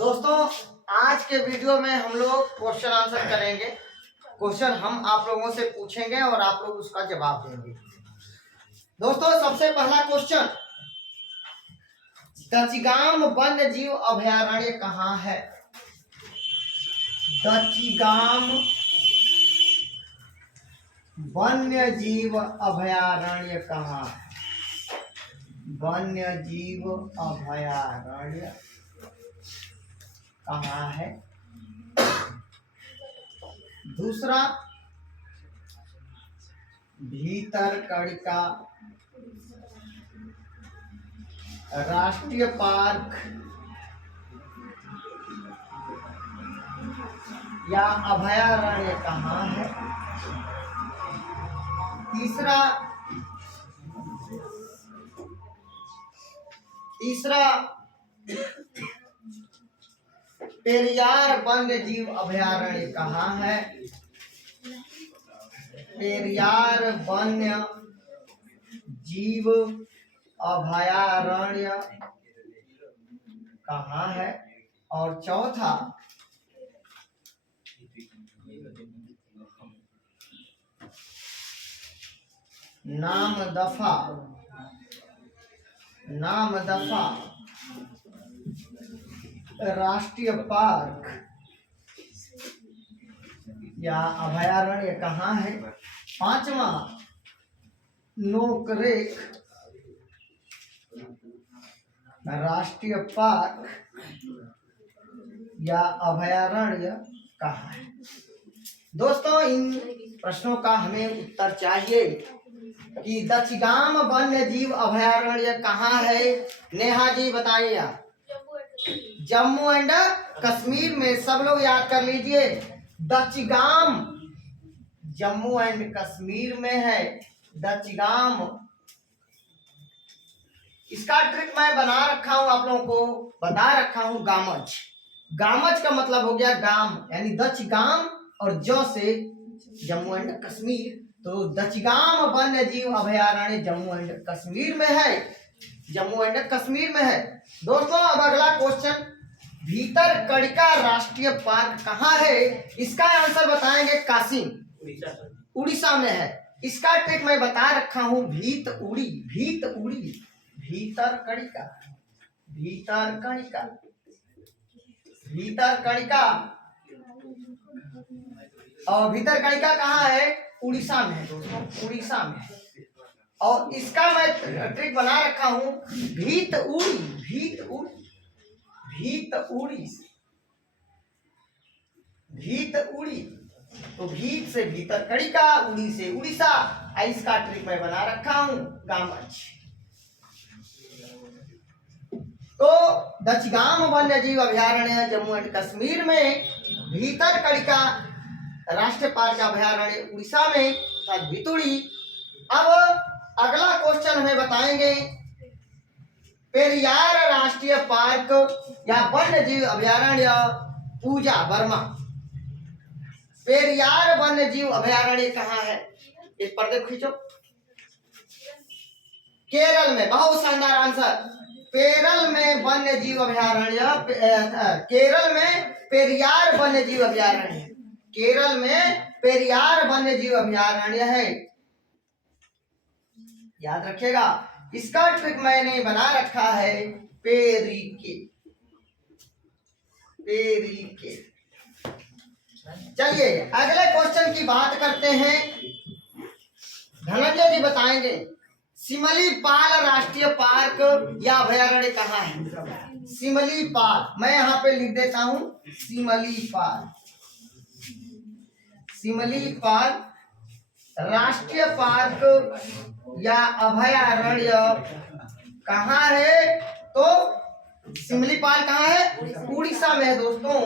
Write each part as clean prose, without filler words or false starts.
दोस्तों, आज के वीडियो में हम लोग क्वेश्चन आंसर करेंगे। क्वेश्चन हम आप लोगों से पूछेंगे और आप लोग उसका जवाब देंगे। दोस्तों, सबसे पहला क्वेश्चन, दचिगाम वन्य जीव अभयारण्य कहाँ है? दचिगाम वन्य जीव अभयारण्य कहाँ है? वन्य जीव अभयारण्य कहाँ है? दूसरा, भीतरकनिका राष्ट्रीय पार्क या अभयारण्य कहाँ है? तीसरा पेरियार वन्य जीव अभयारण्य कहाँ है? पेरियार वन्य जीव अभयारण्य कहाँ है? और चौथा, नामदफा राष्ट्रीय पार्क या अभयारण्य कहाँ है? पांचवा, नोकरेक राष्ट्रीय पार्क या अभयारण्य कहाँ है? दोस्तों, इन प्रश्नों का हमें उत्तर चाहिए कि दचिगाम वन्य जीव अभयारण्य कहाँ है। नेहा जी बताइए आप। जम्मू एंड कश्मीर में, सब लोग याद कर लीजिए। दचिगाम जम्मू एंड कश्मीर में है। दचिगाम, इसका ट्रिक मैं बना रखा हूं, आप लोगों को बता रखा हूं। गामच, गामच का मतलब हो गया गाम, यानी दचिगाम और ज से जम्मू एंड कश्मीर। तो दचिगाम वन्य जीव अभयारण्य जम्मू एंड कश्मीर में है। जम्मू एंड कश्मीर में है। दोस्तों, अब अगला क्वेश्चन, भीतरकनिका राष्ट्रीय पार्क कहाँ है? इसका आंसर बताएंगे कासिम, उड़ीसा में है। इसका ट्रिक मैं बता रखा हूं, भीतरकनिका और भीतरकनिका कहाँ है? उड़ीसा में है दोस्तों, उड़ीसा में है। और इसका मैं ट्रिक बना रखा हूं, भीत उड़ी। तो भीत से भीतरकनिका, उड़ी से उड़ीसा। इसका ट्रिक मैं बना रखा हूं, गामच। तो दचिगाम वन्य जीव अभयारण्य जम्मू एंड कश्मीर में, भीतरकनिका राष्ट्रीय पार्क अभयारण्य उड़ीसा में, भीतुड़ी। अब अगला क्वेश्चन हमें बताएंगे, पेरियार राष्ट्रीय पार्क या वन्य जीव अभयारण्य पूजा वर्मा। पेरियार वन्य जीव अभयारण्य कहाँ है? इस पर्दे को खींचो। केरल में, बहुत शानदार आंसर। केरल में वन्य जीव अभयारण्य, केरल में पेरियार वन्य जीव अभयारण्य, केरल में पेरियार वन्य जीव अभयारण्य है। याद रखिएगा। इसका ट्रिक मैंने बना रखा है, पेरिके। चलिए अगले क्वेश्चन की बात करते हैं। धनंजय जी बताएंगे, सिमलीपाल राष्ट्रीय पार्क या अभयारण्य कहाँ है? सिमलीपाल, मैं यहाँ पे लिख देता हूँ, सिमलीपाल राष्ट्रीय पार्क या अभयारण्य कहाँ है? तो सिमलीपाल कहाँ है? उड़ीसा में है दोस्तों।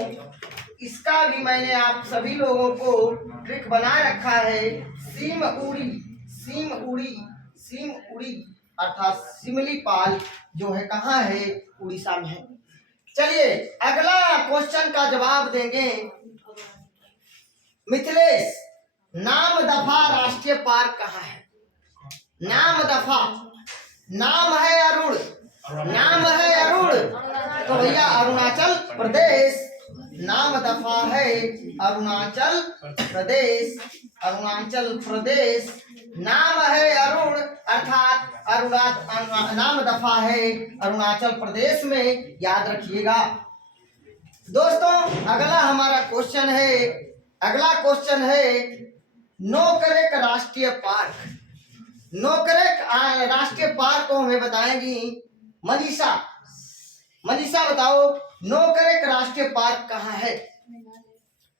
इसका भी मैंने आप सभी लोगों को ट्रिक बना रखा है, सीम उड़ी अर्थात सिमलीपाल जो है कहाँ है? उड़ीसा में है। चलिए अगला क्वेश्चन का जवाब देंगे मिथिलेश। नामदफा राष्ट्रीय पार्क कहाँ है? नामदफा, नाम है अरुण, तो भैया अरुणाचल प्रदेश नाम दफा है, अरुणाचल प्रदेश, अरुणाचल प्रदेश नाम है अरुण, अर्थात नाम दफा है अरुणाचल प्रदेश में, याद रखिएगा। दोस्तों अगला हमारा क्वेश्चन है, अगला क्वेश्चन है नोकरेक राष्ट्रीय पार्क। नोकरेक राष्ट्रीय पार्क को हमें बताएंगी मनीषा। मनीषा बताओ नोकरेक राष्ट्रीय पार्क कहाँ है?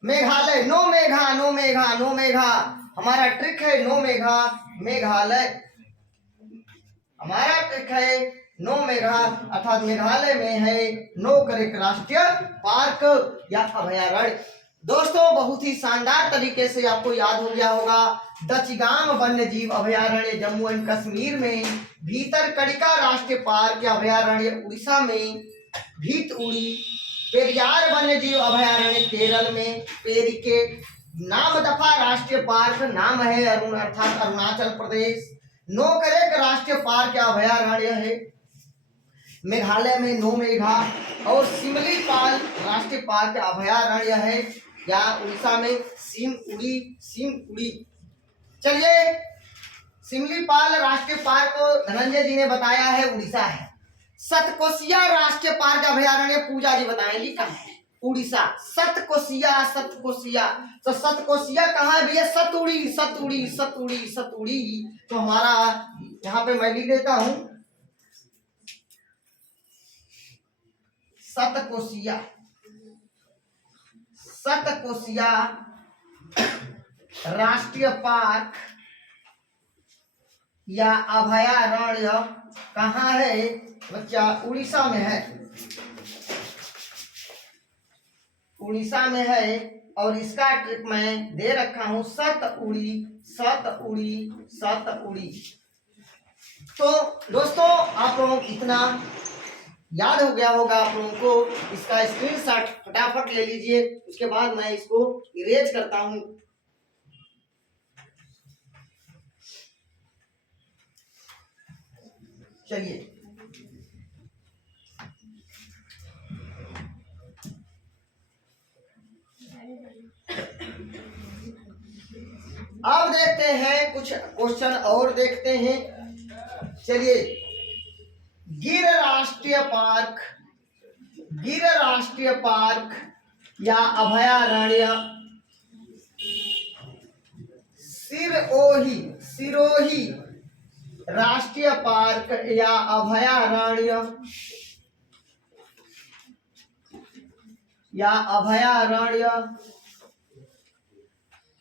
Meghalaya. No Megha, no Megha, no Megha, हमारा ट्रिक है नो मेघा, मेघालय। हमारा ट्रिक है नो मेघा, अर्थात मेघालय में है नोकरेक राष्ट्रीय पार्क या अभयारण्य। दोस्तों बहुत ही शानदार तरीके से आपको याद हो गया होगा, दचगाम वन्य जीव अभयारण्य जम्मू एंड कश्मीर में, भीतरकनिका राष्ट्रीय पार्क या अभयारण्य उड़ीसा में, भीतउड़ी पेरियार वन्य जीव अभयारण्य केरल में, पेरिके नामदफा राष्ट्रीय पार्क नाम है अरुण अर्थात अरुणाचल प्रदेश, नोकरेक राष्ट्रीय पार्क या अभयारण्य है मेघालय में नो मेघा, और सिमलीपाल राष्ट्रीय पार्क अभयारण्य है या उड़ीसा में सिमउड़ी, सिमउड़ी। चलिए सिमलीपाल राष्ट्रीय पार्क को धनंजय जी ने बताया है उड़ीसा है। सतकोसिया राष्ट्रीय पार्क अभयारण्य पूजा जी बताएंगी कहाँ है? उड़ीसा। सतकोसिया, सतकोसिया, तो सतकोसिया कहाँ है भैया? सतुड़ी, सतुड़ी, सतुड़ी, सतुड़ी। तो हमारा यहाँ पे मैं लिख देता हूं सतकोसिया, सतकोसिया राष्ट्रीय पार्क या अभयारण्य कहाँ है बच्चा? उड़ीसा में है, उड़ीसा में है। और इसका ट्रिक मैं दे रखा हूं सतउड़ी, सतउड़ी, सतउड़ी। तो दोस्तों आप लोगों को इतना याद हो गया होगा आप लोगों को, इसका स्क्रीनशॉट फटाफट ले लीजिए, उसके बाद मैं इसको इरेज करता हूं। चलिए अब देखते हैं कुछ क्वेश्चन और देखते हैं। चलिए गिर राष्ट्रीय पार्क, गिर राष्ट्रीय पार्क या अभयारण्य सिरोही, सिरोही राष्ट्रीय पार्क या अभयारण्य या अभयारण्य,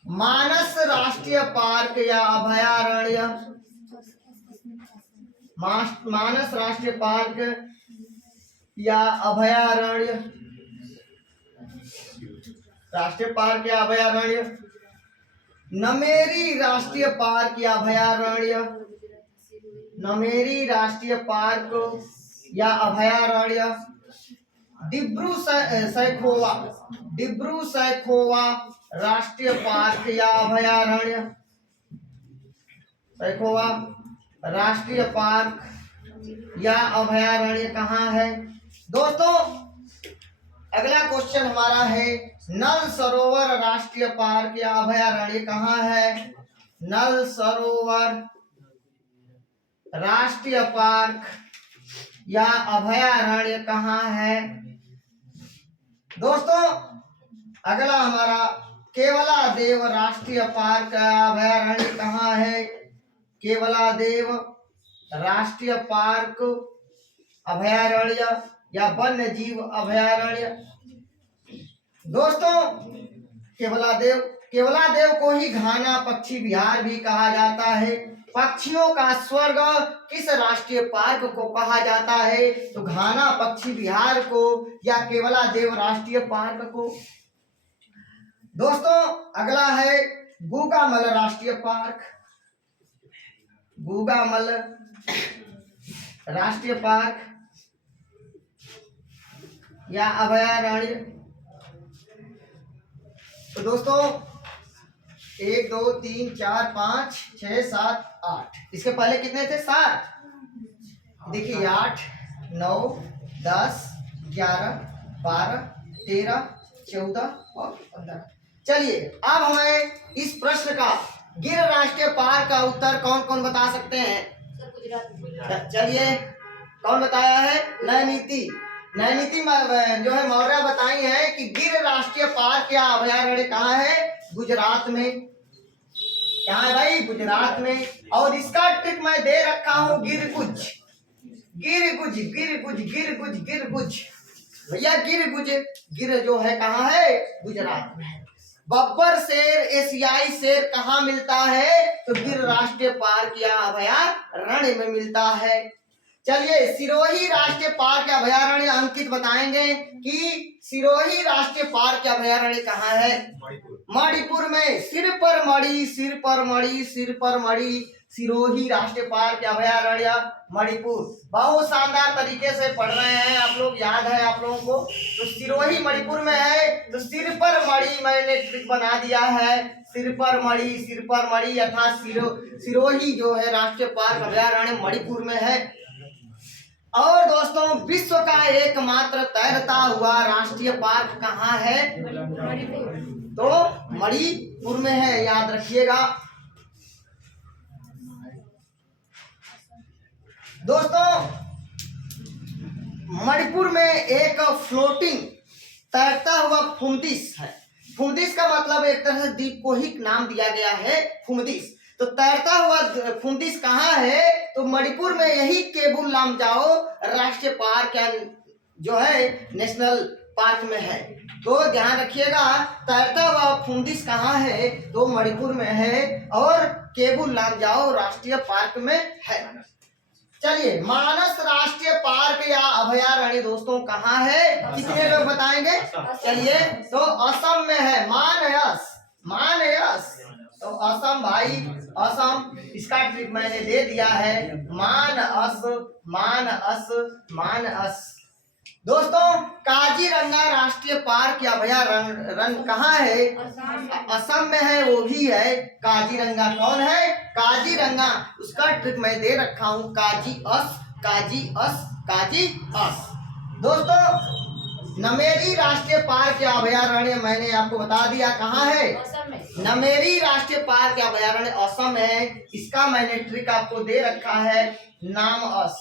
मानस राष्ट्रीय पार्क या अभयारण्य, मानस राष्ट्रीय पार्क या अभयारण्य, राष्ट्रीय पार्क या अभयारण्य, नमेरी राष्ट्रीय पार्क या अभयारण्य, नमेरी राष्ट्रीय पार्क या अभयारण्य, डिब्रू सैखोवा, डिब्रू सैखोवा राष्ट्रीय पार्क या अभयारण्य, सैखोवा राष्ट्रीय पार्क या अभयारण्य कहाँ है? दोस्तों अगला क्वेश्चन हमारा है नल सरोवर राष्ट्रीय पार्क या अभयारण्य कहाँ है? नल सरोवर राष्ट्रीय पार्क या अभयारण्य कहाँ है? दोस्तों अगला हमारा केवलादेव राष्ट्रीय पार्क या अभयारण्य कहाँ है? केवलादेव राष्ट्रीय पार्क अभयारण्य या वन्य जीव अभयारण्य। दोस्तों केवलादेव, केवलादेव को ही घाना पक्षी विहार भी कहा जाता है। पक्षियों का स्वर्ग किस राष्ट्रीय पार्क को कहा जाता है? तो घाना पक्षी विहार को या केवलादेव राष्ट्रीय पार्क को। दोस्तों अगला है गूगामल राष्ट्रीय पार्क, गूगामल राष्ट्रीय पार्क या अभयारण्य। तो दोस्तों 1 2 3 4 5 6 7 8, इसके पहले कितने थे? 7। देखिए 8 9 10 11, 12, 13, 14 और 15। चलिए अब हमें इस प्रश्न का गिर राष्ट्रीय पार्क का उत्तर कौन कौन बता सकते हैं? चलिए कौन बताया है? नैनीति। नैनीति जो है मौर्य बताई है कि गिर राष्ट्रीय पार्क या अभयारण्य कहाँ है? गुजरात में। कहाँ है भाई? गुजरात में। और इसका ट्रिक मैं दे रखा हूँ गिरगुज। गिरगुज गिरगुज गिरगुज गिरगुज भैया, गिरगुज। गिर जो है कहाँ है? गुजरात में है। बब्बर शेर, एशियाई शेर कहाँ मिलता है? तो गिर राष्ट्रीय पार्क या अभयारण्य में मिलता है। चलिए सिरोही राष्ट्रीय पार्क या अभयारण्य अंकित बताएंगे कि सिरोही राष्ट्रीय पार्क या अभयारण्य कहाँ है? मणिपुर में। सिर पर मणि, सिर पर मणि, सिर पर मणि। सिरोही राष्ट्रीय पार्क या अभयारण्य मणिपुर। बहुत शानदार तरीके से पढ़ रहे हैं आप लोग, याद है आप लोगों को। तो सिरोही मणिपुर में है, तो सिर पर मणि मैंने ट्रिक बना दिया है। सिर पर मणि, सिर पर मणि अर्थात सिरोही जो है राष्ट्रीय पार्क अभयारण्य मणिपुर में है। और दोस्तों विश्व का एकमात्र तैरता हुआ राष्ट्रीय पार्क कहाँ है? तो मणिपुर में है, याद रखिएगा। दोस्तों मणिपुर में एक फ्लोटिंग तैरता हुआ फुमदिस है। फुमदिस का मतलब एक तरह से द्वीप को ही नाम दिया गया है, फुमदिस। तो तैरता हुआ फुमदिस कहाँ है? तो मणिपुर में यही केबुल लामजाओ राष्ट्रीय पार्क या जो है नेशनल पार्क में है। तो ध्यान रखिएगा, तैरता हुआ फुमदिस कहाँ है? तो मणिपुर में है और केबुल लामजाओ राष्ट्रीय पार्क में है। चलिए मानस राष्ट्रीय पार्क या अभयारण्य दोस्तों कहाँ है? कितने लोग बताएंगे? चलिए तो असम में है। मानस, मानस तो असम भाई, असम। इसका ट्रिक मैंने दे दिया है, मानस, मानस, मानस। दोस्तों काजीरंगा राष्ट्रीय पार्क या अभयारण्य कहाँ है? असम में है, वो भी है। काजीरंगा कौन है? काजीरंगा। उसका ट्रिक मैं दे रखा हूँ, काजी अस, काजी अस, काजी अस। दोस्तों नमेरी राष्ट्रीय पार्क या अभयारण्य मैंने आपको बता दिया कहाँ है? नमेरी राष्ट्रीय पार्क या अभयारण्य असम में है। इसका मैंने ट्रिक आपको दे रखा है, नामअस,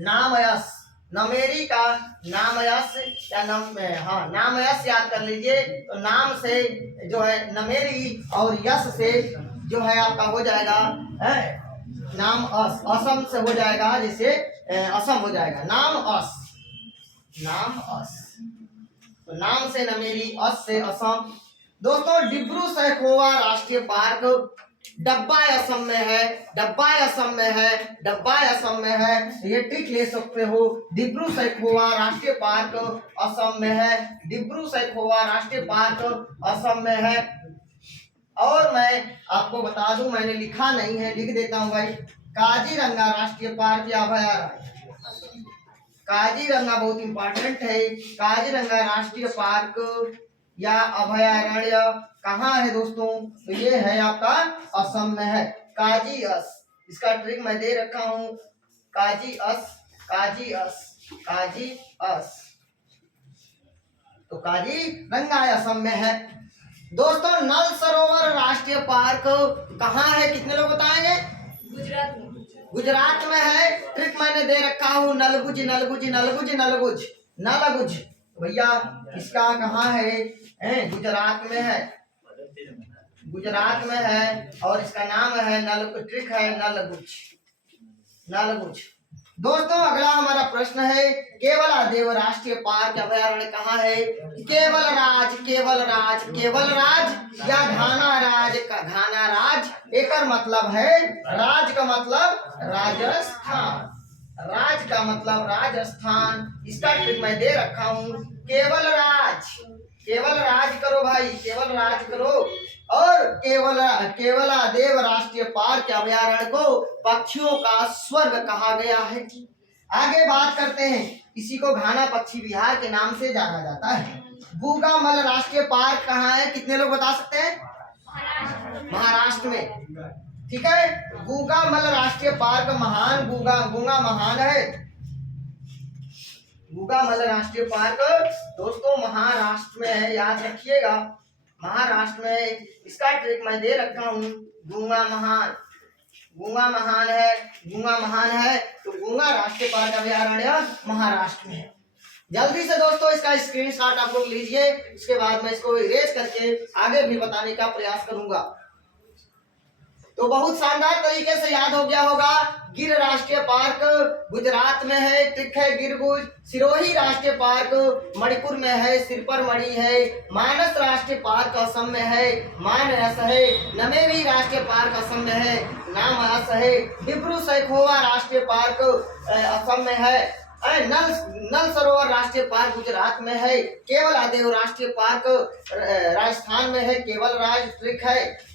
नामअस। नमेरी का नामयस या नामयस याद कर लीजिए। तो नाम से जो है नमेरी और यश से जो है आपका हो जाएगा नाम अस, असम से हो जाएगा, जैसे असम हो जाएगा नाम अस, नाम अस। तो नाम से नमेरी, अस से असम। दोस्तों डिब्रू सैखोवा राष्ट्रीय पार्क डब्बाई असम में है, डब्बाई असम में है, डब्बाई असम में है। ये ट्रिक ले सकते हो। डिब्रू सैखोवा राष्ट्रीय पार्क असम में है, डिब्रू सैखोवा राष्ट्रीय पार्क असम में है। और मैं आपको बता दूं, मैंने लिखा नहीं है, लिख देता हूं भाई, काजीरंगा राष्ट्रीय पार्क या अभयारण्य। काजीरंगा बहुत इंपॉर्टेंट है। काजीरंगा राष्ट्रीय पार्क या अभयारण्य कहाँ है दोस्तों? तो ये है आपका असम में है, काजी अस। इसका ट्रिक मैं दे रखा हूँ, काजी अस, काजी अस, काजी अस। तो काजीरंगा असम में है। दोस्तों नल सरोवर राष्ट्रीय पार्क कहाँ है? कितने लोग बताएंगे? गुजरात में। गुजरात में है। ट्रिक मैंने दे रखा हूँ, नलगुज, नलगुज, नलगुज, नलगुज, नलगुज। भैया इसका कहाँ है? गुजरात में है, गुजरात में है। और इसका नाम है नल, ट्रिक है नलगुज, नलगुज। दोस्तों अगला हमारा प्रश्न है, केवलादेव राष्ट्रीय पार्क अभयारण्य कहाँ है? केवल राज, केवल राज, केवल राज या घाना राज का घाना राज। एक मतलब है, राज का मतलब राजस्थान, राज का मतलब राजस्थान। इसका ट्रिक मैं दे रखा हूँ, केवल राज, केवल राज करो भाई, केवल राज करो। और केवलादेव राष्ट्रीय पार्क अभयारण्य को पक्षियों का स्वर्ग कहा गया है। आगे बात करते हैं, इसी को घाना पक्षी विहार के नाम से जाना जाता है। गूगामल राष्ट्रीय पार्क कहाँ है? कितने लोग बता सकते हैं? महाराष्ट्र में, ठीक है। गूगामल राष्ट्रीय पार्क महान, गूंगा महान है। गूगामल राष्ट्रीय पार्क दोस्तों महाराष्ट्र में है, याद रखिएगा महाराष्ट्र में है। इसका ट्रिक मैं दे रखा हूँ, गूंगा महान है तो गूंगा राष्ट्रीय पार्क अभयारण्य महाराष्ट्र में है। जल्दी से दोस्तों इसका स्क्रीनशॉट आप लोग लीजिए, उसके बाद मैं इसको इरेज करके आगे भी बताने का प्रयास करूंगा। तो बहुत शानदार तरीके से याद हो गया होगा। गिर राष्ट्रीय पार्क गुजरात में है, ट्रिक है गिरगुज। सिरोही राष्ट्रीय पार्क मणिपुर में है, सिरपर मणि है। मानस राष्ट्रीय पार्क असम में है, मानस है। नमेरी राष्ट्रीय पार्क असम में है, नामास है। डिब्रू सैखोवा राष्ट्रीय पार्क असम में है। नल सरोवर राष्ट्रीय पार्क गुजरात में है। केवलादेव राष्ट्रीय पार्क राजस्थान में है, केवल राज ट्रिक है।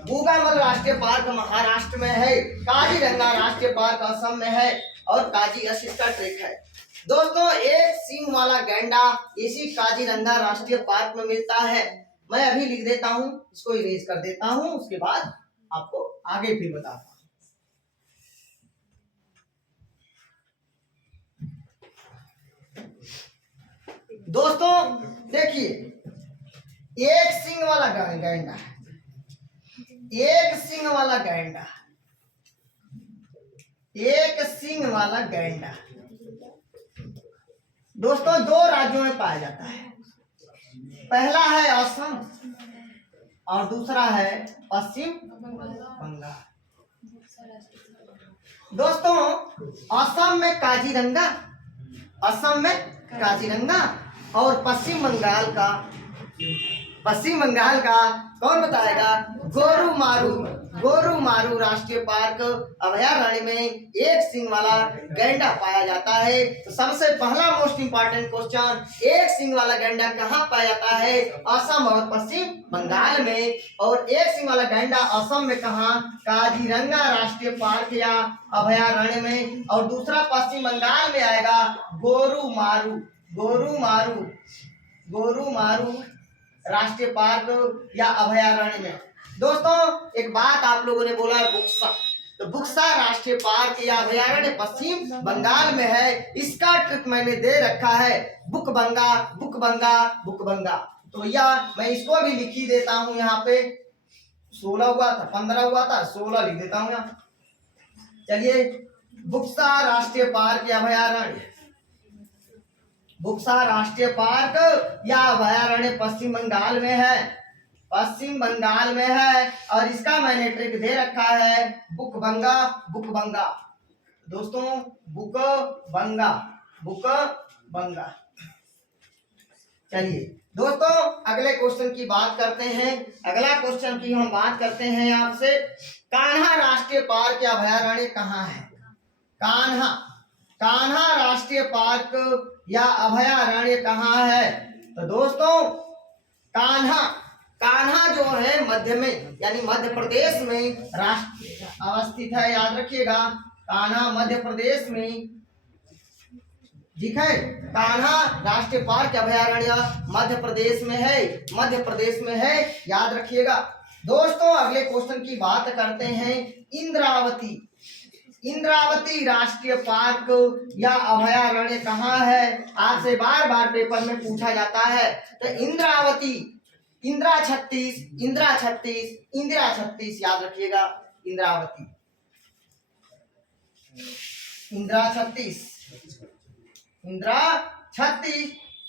गूगामल राष्ट्रीय पार्क महाराष्ट्र में है। काजीरंगा राष्ट्रीय पार्क असम में है और काजी असित का ट्रिक है। दोस्तों एक सींग वाला गैंडा इसी काजीरंगा राष्ट्रीय पार्क में मिलता है। मैं अभी लिख देता हूं, इसको इरेज कर देता हूं, उसके बाद आपको आगे फिर बताता हूं। दोस्तों देखिए एक सींग वाला गैंडा है, एक सींग वाला गैंडा, एक सींग वाला गैंडा दोस्तों दो राज्यों में पाया जाता है। पहला है असम और दूसरा है पश्चिम बंगाल। दोस्तों असम में काजीरंगा, असम में काजीरंगा और पश्चिम बंगाल का कौन बताएगा? गोरुमारू राष्ट्रीय पार्क अभयारण्य में एक सींग वाला गैंडा पाया जाता है। तो सबसे पहला मोस्ट इंपॉर्टेंट क्वेश्चन, एक सींग वाला गैंडा कहाँ पाया जाता है? असम और पश्चिम बंगाल में। और एक सींग वाला गैंडा असम में कहाँ? काजीरंगा राष्ट्रीय पार्क या अभयारण्य में। और दूसरा पश्चिम बंगाल में आएगा गोरुमारू राष्ट्रीय पार्क या अभयारण्य में। दोस्तों एक बात आप लोगों ने बोला बुक्सा, तो बुक्सा राष्ट्रीय पार्क या अभयारण्य पश्चिम बंगाल में है। इसका ट्रिक मैंने दे रखा है बुकबंगा। तो यह मैं इसको भी लिख ही देता हूं, यहाँ पे 16 हुआ था, 15 हुआ था, 16 लिख देता हूं यहाँ। चलिए बुक्सा राष्ट्रीय पार्क या अभयारण्य, बुक्सा राष्ट्रीय पार्क या अभयारण्य पश्चिम बंगाल में है और इसका मैंने ट्रिक दे रखा है बुकबंगा। दोस्तों बुकबंगा। चलिए दोस्तों अगले क्वेश्चन की बात करते हैं। अगला क्वेश्चन की हम बात करते हैं आपसे, कान्हा राष्ट्रीय पार्क या अभयारण्य कहाँ है? कान्हा राष्ट्रीय पार्क या अभयारण्य कहाँ है? तो दोस्तों कान्हा जो है मध्य में यानी मध्य प्रदेश में राष्ट्र अवस्थित है, याद रखिएगा। कान्हा मध्य प्रदेश में, ठीक है। कान्हा राष्ट्रीय पार्क अभयारण्य मध्य प्रदेश में है, याद रखिएगा। दोस्तों अगले क्वेश्चन की बात करते हैं, इंद्रावती राष्ट्रीय पार्क या अभयारण्य कहाँ है? आपसे बार बार पेपर में पूछा जाता है। तो इंदिरा छत्तीस याद रखिएगा। इंदिरा छत्तीस।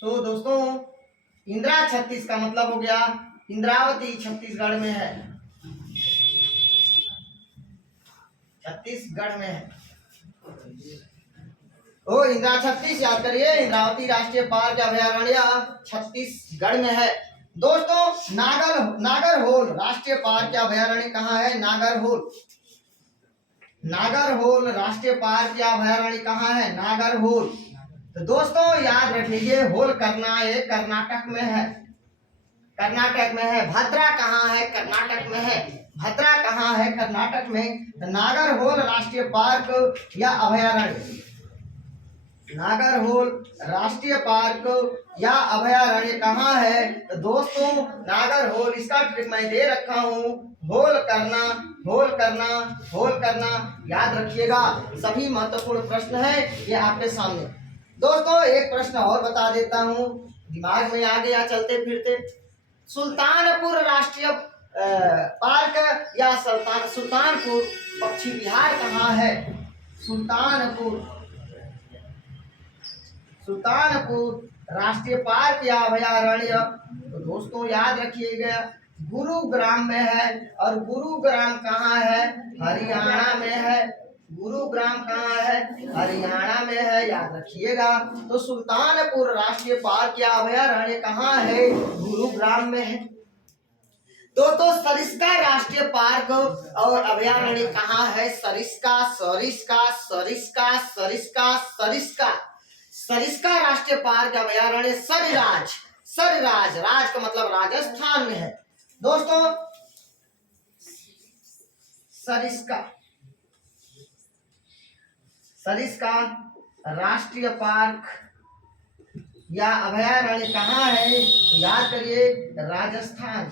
तो दोस्तों इंदिरा छत्तीस का मतलब हो गया इंद्रावती छत्तीसगढ़ में है, छत्तीसगढ़ में है। ओ इंदिरा छत्तीस याद करिए, इंद्रावती राष्ट्रीय पार्क अभयारण्य छत्तीसगढ़ में है। दोस्तों नागरहोल राष्ट्रीय पार्क अभयारण्य कहाँ है? नागरहोल राष्ट्रीय पार्क या अभयारण्य कहाँ है? नागरहोल। तो दोस्तों याद रख लीजिए, होल करना ये कर्नाटक में है, भद्रा कहाँ है? कर्नाटक में है, कर्नाटक में। तो नागरहोल राष्ट्रीय पार्क या अभयारण्य, नागरहोल राष्ट्रीय पार्क या अभयारण्य कहाँ है? तो दोस्तों नागरहोल, इसका ट्रिक मैं दे रखा हूँ, होल करना, याद रखिएगा। सभी महत्वपूर्ण प्रश्न है ये आपके सामने। दोस्तों एक प्रश्न और बता देता हूँ, दिमाग में आ गया चलते फिरते। सुल्तानपुर राष्ट्रीय पार्क या सुल्तानपुर पक्षी विहार कहाँ है? सुल्तानपुर राष्ट्रीय पार्क या अभयारण्य, तो दोस्तों याद रखिएगा गुरुग्राम में है। और गुरुग्राम कहाँ है? हरियाणा में है। गुरुग्राम कहाँ है? हरियाणा में है, याद रखिएगा। तो सुल्तानपुर राष्ट्रीय पार्क या अभयारण्य कहाँ है? गुरुग्राम में है। दोस्तों सरिस्का राष्ट्रीय पार्क और अभयारण्य कहाँ है? सरिस्का राष्ट्रीय पार्क अभयारण्य सरिराज, राज का मतलब राजस्थान में है। दोस्तों सरिस्का राष्ट्रीय पार्क या अभयारण्य कहाँ है? याद करिए राजस्थान।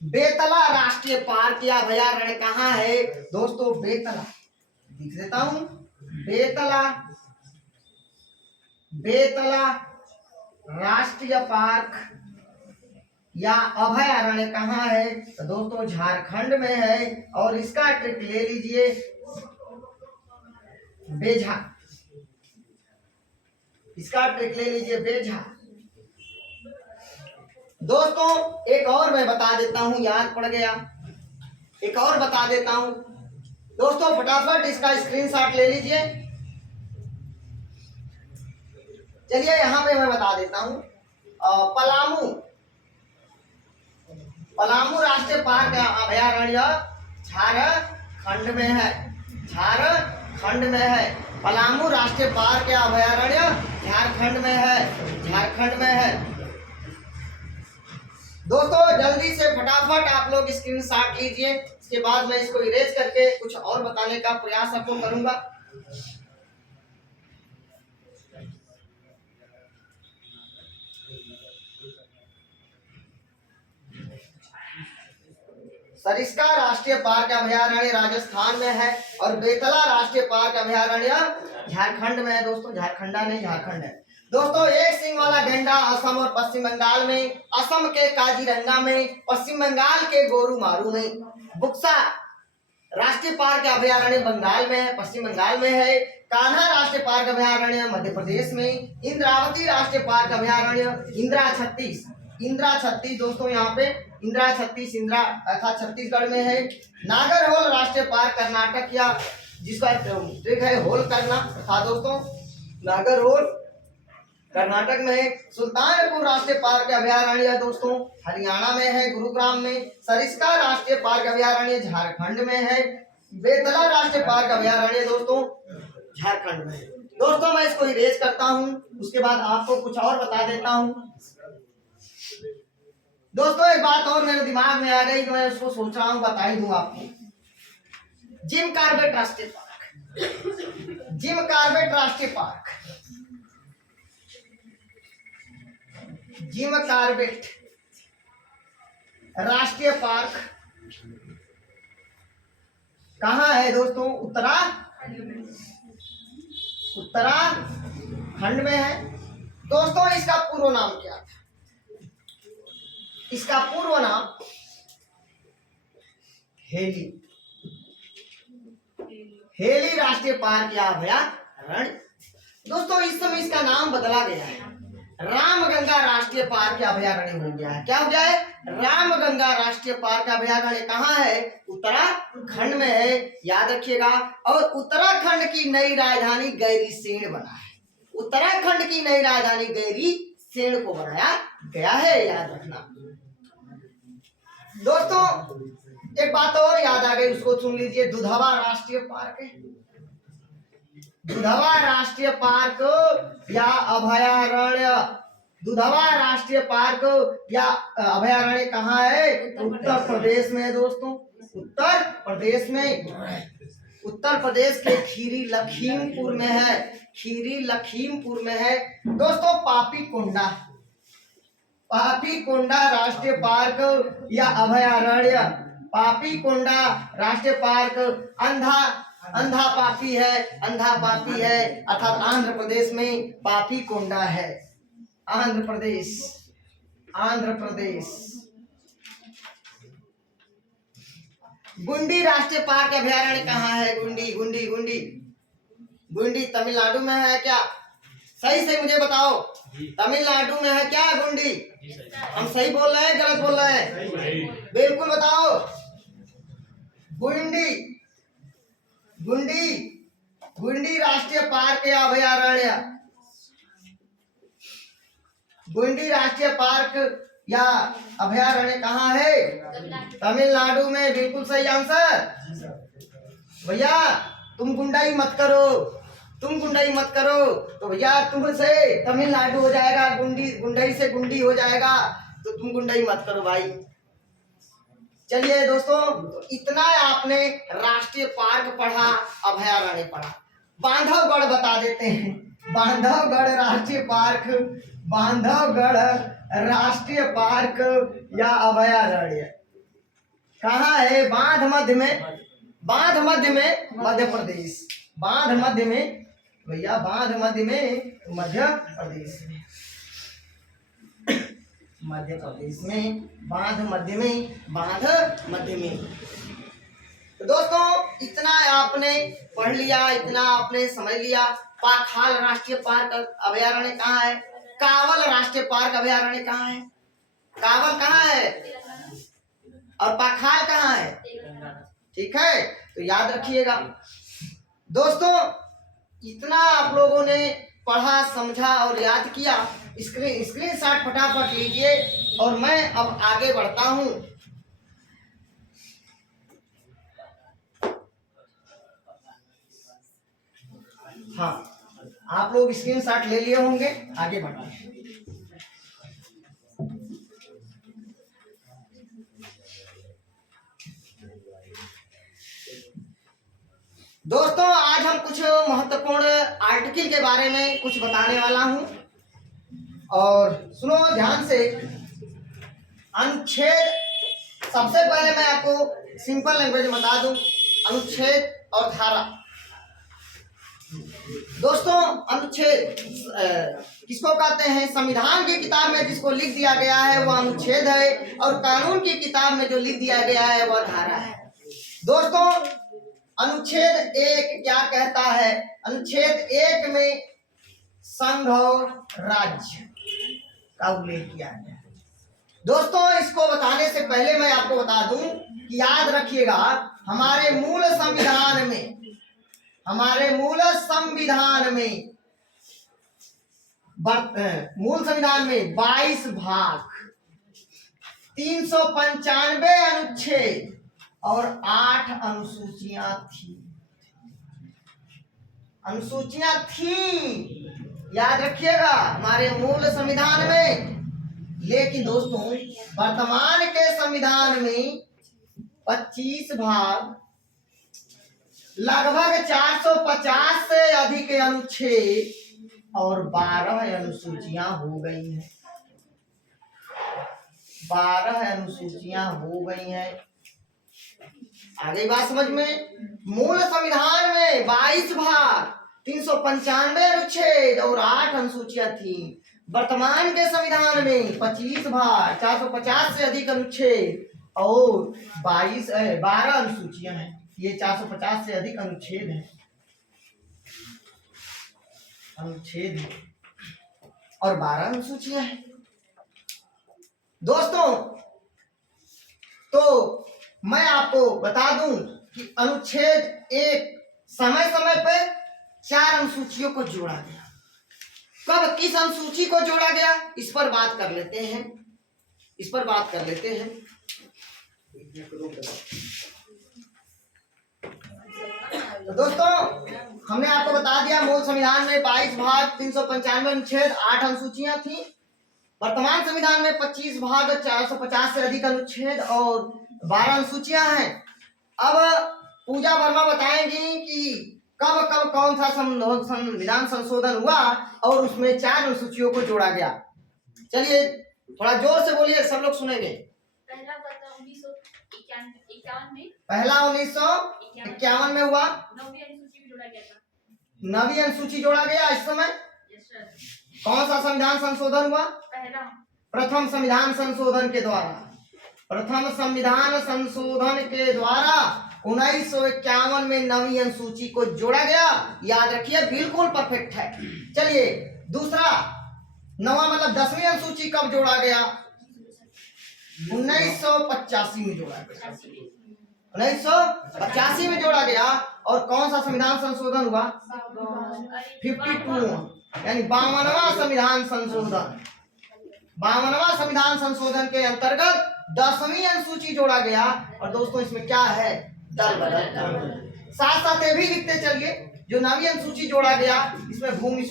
बेतला राष्ट्रीय पार्क या अभयारण्य कहाँ है? दोस्तों बेतला, लिख देता हूं, बेतला राष्ट्रीय पार्क या अभयारण्य कहाँ है? तो दोस्तों झारखंड में है। और इसका ट्रिक ले लीजिए बेझा, बेझा। दोस्तों एक और मैं बता देता हूं, याद पड़ गया, एक और बता देता हूं। दोस्तों फटाफट इसका स्क्रीनशॉट ले लीजिए। चलिए यहां पे मैं बता देता हूं, पलामू राष्ट्रीय पार्क अभयारण्य झारखंड में है। पलामू राष्ट्रीय पार्क या अभयारण्य झारखंड में है। दोस्तों जल्दी से फटाफट आप लोग स्क्रीनशॉट लीजिए, इसके बाद मैं इसको इरेज करके कुछ और बताने का प्रयास आपको करूंगा। सरिस्का राष्ट्रीय पार्क अभयारण्य राजस्थान में है और बेतला राष्ट्रीय पार्क अभयारण्य झारखंड में है। दोस्तों झारखंड है। दोस्तों एक सिंग वाला गैंडा असम और पश्चिम बंगाल में, असम के काजीरंगा में, पश्चिम बंगाल के गोरुमारू में। बुक्सा राष्ट्रीय पार्क अभयारण्य बंगाल में है, पश्चिम बंगाल में है। कान्हा राष्ट्रीय पार्क अभयारण्य मध्य प्रदेश में। इंद्रावती राष्ट्रीय पार्क अभयारण्य इंदिरा छत्तीस दोस्तों यहाँ पे इंदिरा अर्थात छत्तीसगढ़ में है। नागरहोल राष्ट्रीय पार्क कर्नाटक या जिसका ट्रिक है होल करना, था दोस्तों नागरहोल कर्नाटक में है। सुल्तानपुर राष्ट्रीय पार्क अभयारण्य दोस्तों हरियाणा में है, गुरुग्राम में। सरिस्का राष्ट्रीय पार्क अभयारण्य झारखंड में है। बेतला राष्ट्रीय पार्क अभयारण्य दोस्तों झारखंड में है। दोस्तों मैं इसको इरेज करता हूं, उसके बाद आपको कुछ और बता देता हूं। दोस्तों एक बात और मेरे दिमाग में आ गई, तो मैं उसको सोच रहा हूं बता ही दूं आपको। जिम कॉर्बेट राष्ट्रीय पार्क, जिम कॉर्बेट राष्ट्रीय पार्क कहाँ है दोस्तों? उत्तराखंड में है। दोस्तों इसका पूर्व नाम क्या था? इसका पूर्व नाम हेली राष्ट्रीय पार्क या अभयारण्य। दोस्तों इस समय इसका नाम बदला गया है, रामगंगा राष्ट्रीय पार्क या अभयारण्य हो गया है। क्या हो गया है? रामगंगा राष्ट्रीय पार्क अभयारण्य कहाँ है? उत्तराखंड में है, याद रखिएगा। और उत्तराखंड की नई राजधानी गैरीसेण बना है। उत्तराखंड की नई राजधानी गैरीसेण को बनाया गया है, याद रखना। दोस्तों एक बात और याद आ गई, उसको सुन लीजिए। दुधवा राष्ट्रीय पार्क है, दुधवा राष्ट्रीय पार्क या अभयारण्य, दुधवा राष्ट्रीय पार्क या अभयारण्य कहाँ है? उत्तर प्रदेश में है दोस्तों, उत्तर प्रदेश में। उत्तर प्रदेश के खीरी लखीमपुर में है, खीरी लखीमपुर में है। दोस्तों पापीकोंडा राष्ट्रीय पार्क या अभयारण्य, पापीकोंडा राष्ट्रीय पार्क अंधा पापी है, अंधा पापी है, अर्थात आंध्र प्रदेश में पापी कोंडा है। आंध्र प्रदेश, आंध्र प्रदेश। गुंडी राष्ट्रीय पार्क अभयारण्य कहाँ है? गुंडी, गुंडी, गुंडी, गुंडी तमिलनाडु में है क्या? सही से मुझे बताओ, तमिलनाडु में है क्या गुंडी? हम सही बोल रहे हैं, गलत बोल रहे हैं? बिल्कुल बताओ। गुंडी, गुंडी, गुंडी राष्ट्रीय पार्क या अभयारण्य, गुंडी राष्ट्रीय पार्क या अभयारण्य कहाँ है? तमिलनाडु में। बिल्कुल सही आंसर। भैया तुम गुंडाई मत करो, तुम गुंडाई मत करो, तो भैया तुमसे तमिलनाडु हो जाएगा, गुंडी, गुंडाई से गुंडी हो जाएगा, तो तुम गुंडाई मत करो भाई। चलिए दोस्तों, तो इतना आपने राष्ट्रीय पार्क पढ़ा, अभयारण्य पढ़ा। बांधवगढ़ बता देते हैं। बांधवगढ़ राष्ट्रीय पार्क, बांधवगढ़ राष्ट्रीय पार्क या अभयारण्य कहाँ है? बांध मध्य में, बांध मध्य में, मध्य प्रदेश। बांध मध्य में भैया, बांध मध्य में, मध्य प्रदेश में, मध्य प्रदेश में, बांध मध्य में, बांध मध्य में। तो दोस्तों इतना आपने पढ़ लिया, इतना आपने समझ लिया। पाखाल राष्ट्रीय पार्क अभयारण्य कहाँ है? कावल राष्ट्रीय पार्क अभयारण्य कहाँ है? कावल कहाँ है और पाखाल कहाँ है? ठीक है, तो याद रखिएगा दोस्तों। इतना आप लोगों ने पढ़ा, समझा और याद किया। स्क्रीनशॉट फटाफट लीजिए और मैं अब आगे बढ़ता हूं। हाँ, आप लोग स्क्रीनशॉट ले लिए होंगे, आगे बढ़ते हैं। दोस्तों आज हम कुछ महत्वपूर्ण आर्टिकल के बारे में कुछ बताने वाला हूं, और सुनो ध्यान से। अनुच्छेद, सबसे पहले मैं आपको सिंपल लैंग्वेज में बता दूं, अनुच्छेद और धारा। दोस्तों अनुच्छेद किसको कहते हैं? संविधान की किताब में जिसको लिख दिया गया है वह अनुच्छेद है, और कानून की किताब में जो लिख दिया गया है वह धारा है। दोस्तों अनुच्छेद 1 क्या कहता है? अनुच्छेद 1 में संघ और राज्य का उल्लेख किया गया है। दोस्तों इसको बताने से पहले मैं आपको बता दूं कि याद रखिएगा, हमारे मूल संविधान में, हमारे मूल संविधान में 22 भाग, 395 अनुच्छेद और 8 अनुसूचियां थी। अनुसूचियां थी, याद रखिएगा, हमारे मूल संविधान में। लेकिन दोस्तों वर्तमान के संविधान में 25 भाग, लगभग 450 से अधिक अनुच्छेद और 12 अनुसूचियां हो गई हैं। 12 अनुसूचियां हो गई हैं। आगे बात समझ में। मूल संविधान में 22 भाग, 395 अनुच्छेद और 8 अनुसूचियां थी। वर्तमान के संविधान में 25 भाग, 450 से अधिक अनुच्छेद और 12 अनुसूचियां हैं। ये 450 से अधिक अनुच्छेद हैं, अनुच्छेद है, और 12 अनुसूचियां हैं। दोस्तों तो मैं आपको बता दूं कि अनुच्छेद 1 समय समय पर 4 अनुसूचियों को जोड़ा गया। कब किस अनुसूची को जोड़ा गया, इस पर बात कर लेते हैं, इस पर बात कर लेते हैं। तो दोस्तों हमने आपको बता दिया, मूल संविधान में 22 भाग, 395 अनुच्छेद, 8 अनुसूचियां थी। वर्तमान संविधान में 25 भाग, 450 से अधिक अनुच्छेद और 12 अनुसूचियां हैं। अब पूजा वर्मा बताएंगी कि कब कब कौन सा संविधान संशोधन हुआ और उसमें 4 अनुसूचियों को जोड़ा गया। चलिए थोड़ा जोर से बोलिए, सब लोग सुनेंगे। पहला 1991 पहला 1951 में हुआ। नवी अनुसूची जोड़ा गया। इस समय कौन सा संविधान संशोधन हुआ? प्रथम संविधान संशोधन के द्वारा। प्रथम संविधान संशोधन के द्वारा 1951 में नवी अनुसूची को जोड़ा गया। याद रखिए, बिल्कुल परफेक्ट है। चलिए दूसरा, नवा मतलब 10वीं अनुसूची कब जोड़ा गया? 1985 में जोड़ा गया। 1985 में जोड़ा गया। और कौन सा संविधान संशोधन हुआ? 52, यानी 52वां संविधान संशोधन। 52वां संविधान संशोधन के अंतर्गत 10वीं अनुसूची जोड़ा गया। और दोस्तों इसमें क्या है? दल बदल कानून। साथ साथ ये भी लिखते चलिए, जो नवी अनुसूची जोड़ा गया इसमें भूमि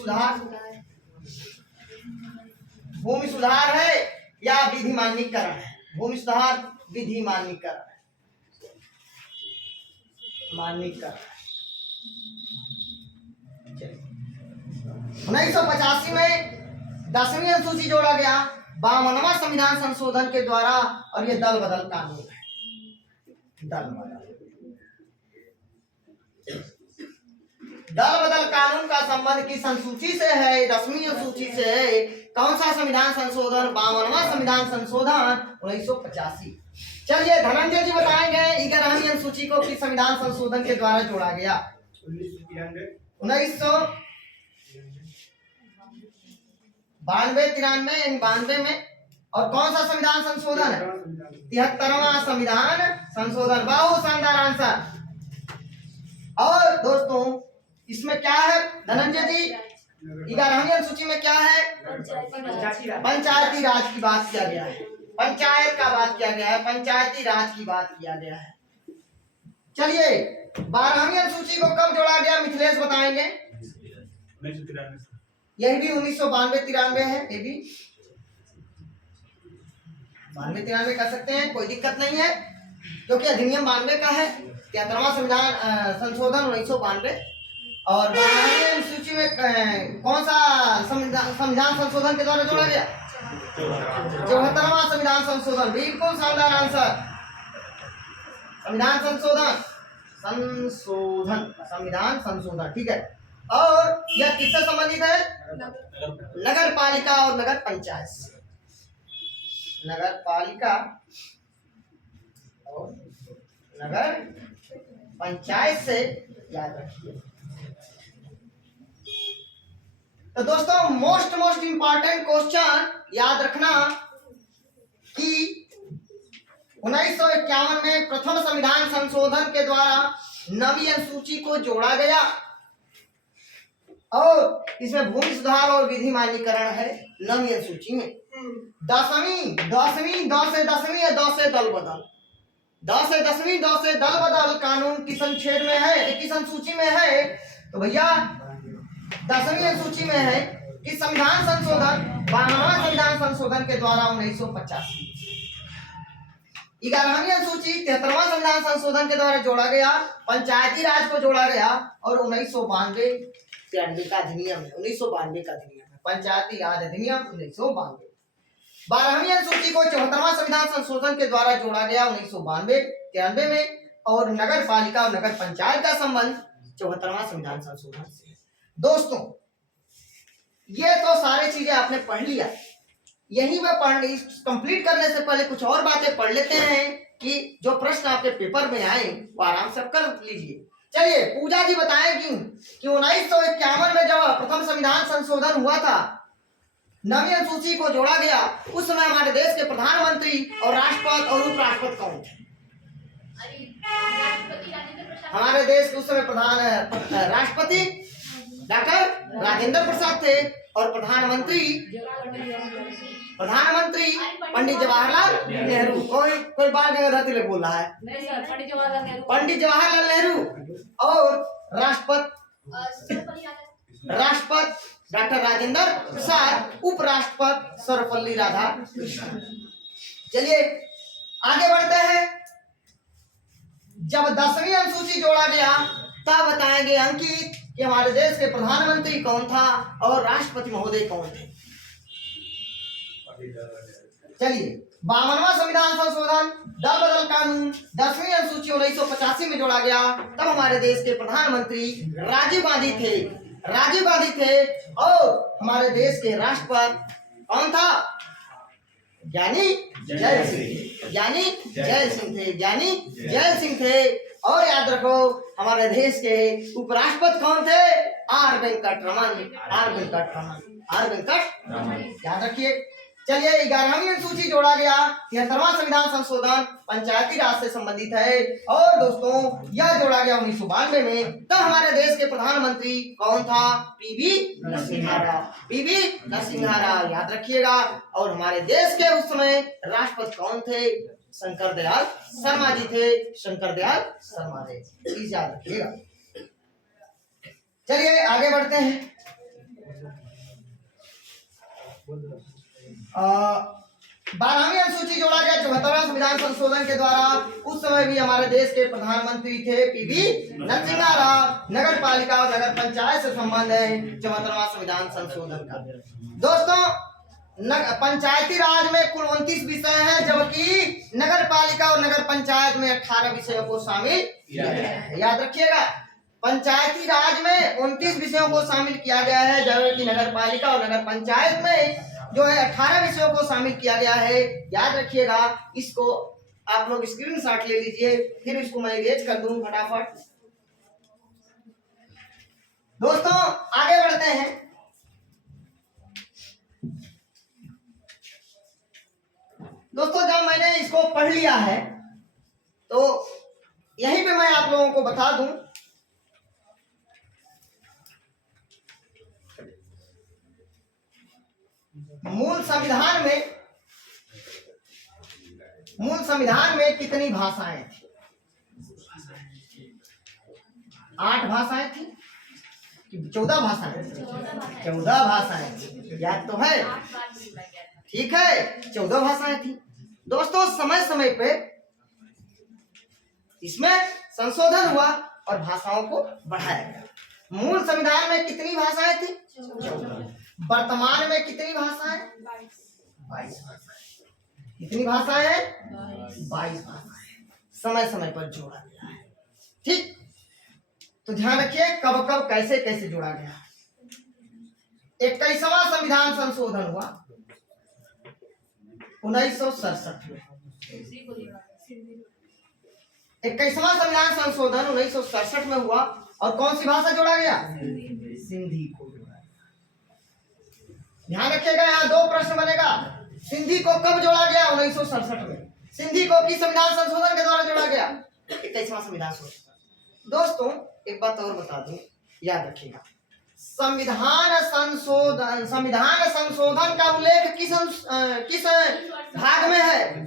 सुधार है या विधि मान्यीकरण है? भूमि सुधार, विधि मान्यीकरण। 1985 में 10वीं अनुसूची जोड़ा गया 52वां संविधान संशोधन के द्वारा। और ये दल बदल कानून है। दल बदल कानून का संबंध किस अनुसूची से है? 10वीं अनुसूची से है। कौन सा संविधान संशोधन? 52वां संविधान संशोधन 1985। चलिए धनंजय जी बताएंगे 11वीं अनुसूची को किस संविधान संशोधन के द्वारा जोड़ा गया? 1992 में। और कौन सा संविधान संशोधन है? 73वां संविधान संशोधन। बहुत शानदार आंसर। और दोस्तों इसमें क्या है धनंजय जी? 11वीं अनुसूची में क्या है? पंचायती राज की बात किया गया है। पंचायत का बात किया गया है, पंचायती राज की बात किया गया है। चलिए 12वीं अनुसूची को कब जोड़ा गया? मिथिलेश बताएंगे। यही भी 1992-93 है। ये भी 92-93 कर सकते हैं, कोई दिक्कत नहीं है, क्योंकि अधिनियम 92 का है। 73वां संविधान संशोधन 1992। और 12वीं अनुसूची में कौन सा संविधान संशोधन के द्वारा जोड़ा गया? 74वां संविधान संशोधन। बिल्कुल शानदार आंसर। संविधान संशोधन, ठीक है। और यह किससे संबंधित है? नगर पालिका और नगर पंचायत से। नगर पालिका और नगर पंचायत से, याद रखिए। तो दोस्तों मोस्ट इंपॉर्टेंट क्वेश्चन याद रखना कि 1951 में प्रथम संविधान संशोधन के द्वारा नवी अनुसूची को जोड़ा गया। और इसमें भूमि सुधार और विधि मान्यीकरण है नवी अनुसूची में। 10वीं 10 से 10वीं या 10 से दल बदल, 10 से 10वीं 10 से दल बदल कानून किस अनुच्छेद में है? किस अनुसूची में है? तो भैया 10वीं अनुसूची में है। किस संविधान संशोधन? 52वां संविधान संशोधन के द्वारा 1985। 11वीं अनुसूची 73वां संविधान संशोधन के द्वारा जोड़ा गया। पंचायती राज को जोड़ा गया। और 1992 का अधिनियम है। 1992 का अधिनियम है, पंचायती राज अधिनियम 1992। 12वीं अनुसूची को 74वां संविधान संशोधन के द्वारा जोड़ा गया 1992-93 में। और नगर पालिका और नगर पंचायत का संबंध 74वां संविधान संशोधन से। दोस्तों ये तो सारी चीजें आपने पढ़ लिया। यही मैं पढ़ने कंप्लीट करने से पहले कुछ और बातें पढ़ लेते हैं कि जो प्रश्न आपके पेपर में आए वो आराम से कर लीजिए। चलिए पूजा जी बताएंगी कि 1951 में जब प्रथम संविधान संशोधन हुआ था, नवी अनुसूची को जोड़ा गया, उस समय हमारे देश के प्रधानमंत्री और राष्ट्रपति और उपराष्ट्रपति कौन थे? हमारे देश के उस समय राष्ट्रपति डॉक्टर राजेंद्र प्रसाद थे। और प्रधानमंत्री पंडित जवाहरलाल नेहरू। कोई बाल गंगाधर तिलक बोल रहा है? पंडित जवाहरलाल नेहरू। और राष्ट्रपति डॉक्टर राजेंद्र प्रसाद, उपराष्ट्रपति सर्वपल्ली राधाकृष्णन। चलिए आगे बढ़ते हैं। जब 10वीं अनुसूची जोड़ा गया तब बताएंगे अंकित कि हमारे देश के प्रधानमंत्री कौन था और राष्ट्रपति महोदय कौन थे? चलिए 52वां संविधान संशोधन दल बदल कानून 10वीं अनुसूची 1985 में जोड़ा गया। तब हमारे देश के प्रधानमंत्री राजीव गांधी थे। राजीव गांधी थे और हमारे देश के राष्ट्रपति कौन था? ज्ञानी जैल सिंह। ज्ञानी जैल सिंह थे। ज्ञानी जैल सिंह थे। और याद रखो हमारे देश के उपराष्ट्रपति कौन थे? R Venkataraman. R Venkataraman. R Venkataraman याद रखिए। चलिए 11वीं अनुसूची जोड़ा गया। 73वां संविधान संशोधन पंचायती राज से संबंधित है। और दोस्तों यह जोड़ा गया 1992 में। तब हमारे देश के प्रधानमंत्री कौन था? पीवी नरसिम्हा राव। पीवी नरसिम्हा राव याद रखिएगा। और हमारे देश के उस समय राष्ट्रपति कौन थे? शंकर दयाल शर्मा जी थे। शंकर दयाल शर्मा थे। प्लीज याद रखिएगा। चलिए आगे बढ़ते हैं। 12वीं अनुसूची जोड़ा गया 74वां संविधान संशोधन के द्वारा। उस समय भी हमारे देश के प्रधानमंत्री थे पीवी नरसिम्हा राव। नगर पालिका और नगर पंचायत से संबंध है 74वां संविधान संशोधन का। दोस्तों पंचायती राज में कुल 29 विषय हैं, जबकि नगर पालिका और नगर पंचायत में 18 विषयों को शामिल किया गया है। याद रखिएगा पंचायती राज में 29 विषयों को शामिल किया गया है, जबकि नगर पालिका और नगर पंचायत में जो है 18 विषयों को शामिल किया गया है। याद रखिएगा। इसको आप लोग स्क्रीनशॉट ले लीजिए, फिर इसको मैं इरेज कर दूं फटाफट। दोस्तों आगे बढ़ते हैं। दोस्तों जब मैंने इसको पढ़ लिया है तो यहीं पे मैं आप लोगों को बता दूं मूल संविधान में कितनी भाषाएं थी? 8 भाषाएं थी कि 14 भाषाएं? 14 भाषाएं थी। याद तो है? ठीक है 14 भाषाएं थी। दोस्तों समय समय पे इसमें संशोधन हुआ और भाषाओं को बढ़ाया गया। मूल संविधान में कितनी भाषाएं थी? 14। वर्तमान में कितनी भाषाएं? 22 भाषाएं। कितनी भाषाएं? 22 भाषाएं। समय समय पर जोड़ा गया है। ठीक, तो ध्यान रखिए कब कब कैसे कैसे जोड़ा गया। 21वां संविधान संशोधन हुआ 1967 में। 21वां संविधान संशोधन 1967 में हुआ और कौन सी भाषा जोड़ा गया? सिंधी को जोड़ा गया। ध्यान रखिएगा यहाँ 2 प्रश्न बनेगा। सिंधी को कब जोड़ा गया? 1967 में। सिंधी को किस संविधान संशोधन के द्वारा जोड़ा गया? 21वां संविधान संशोधन। दोस्तों एक बात और बता दूं, याद रखिएगा संविधान संशोधन का उल्लेख किस भाग में है?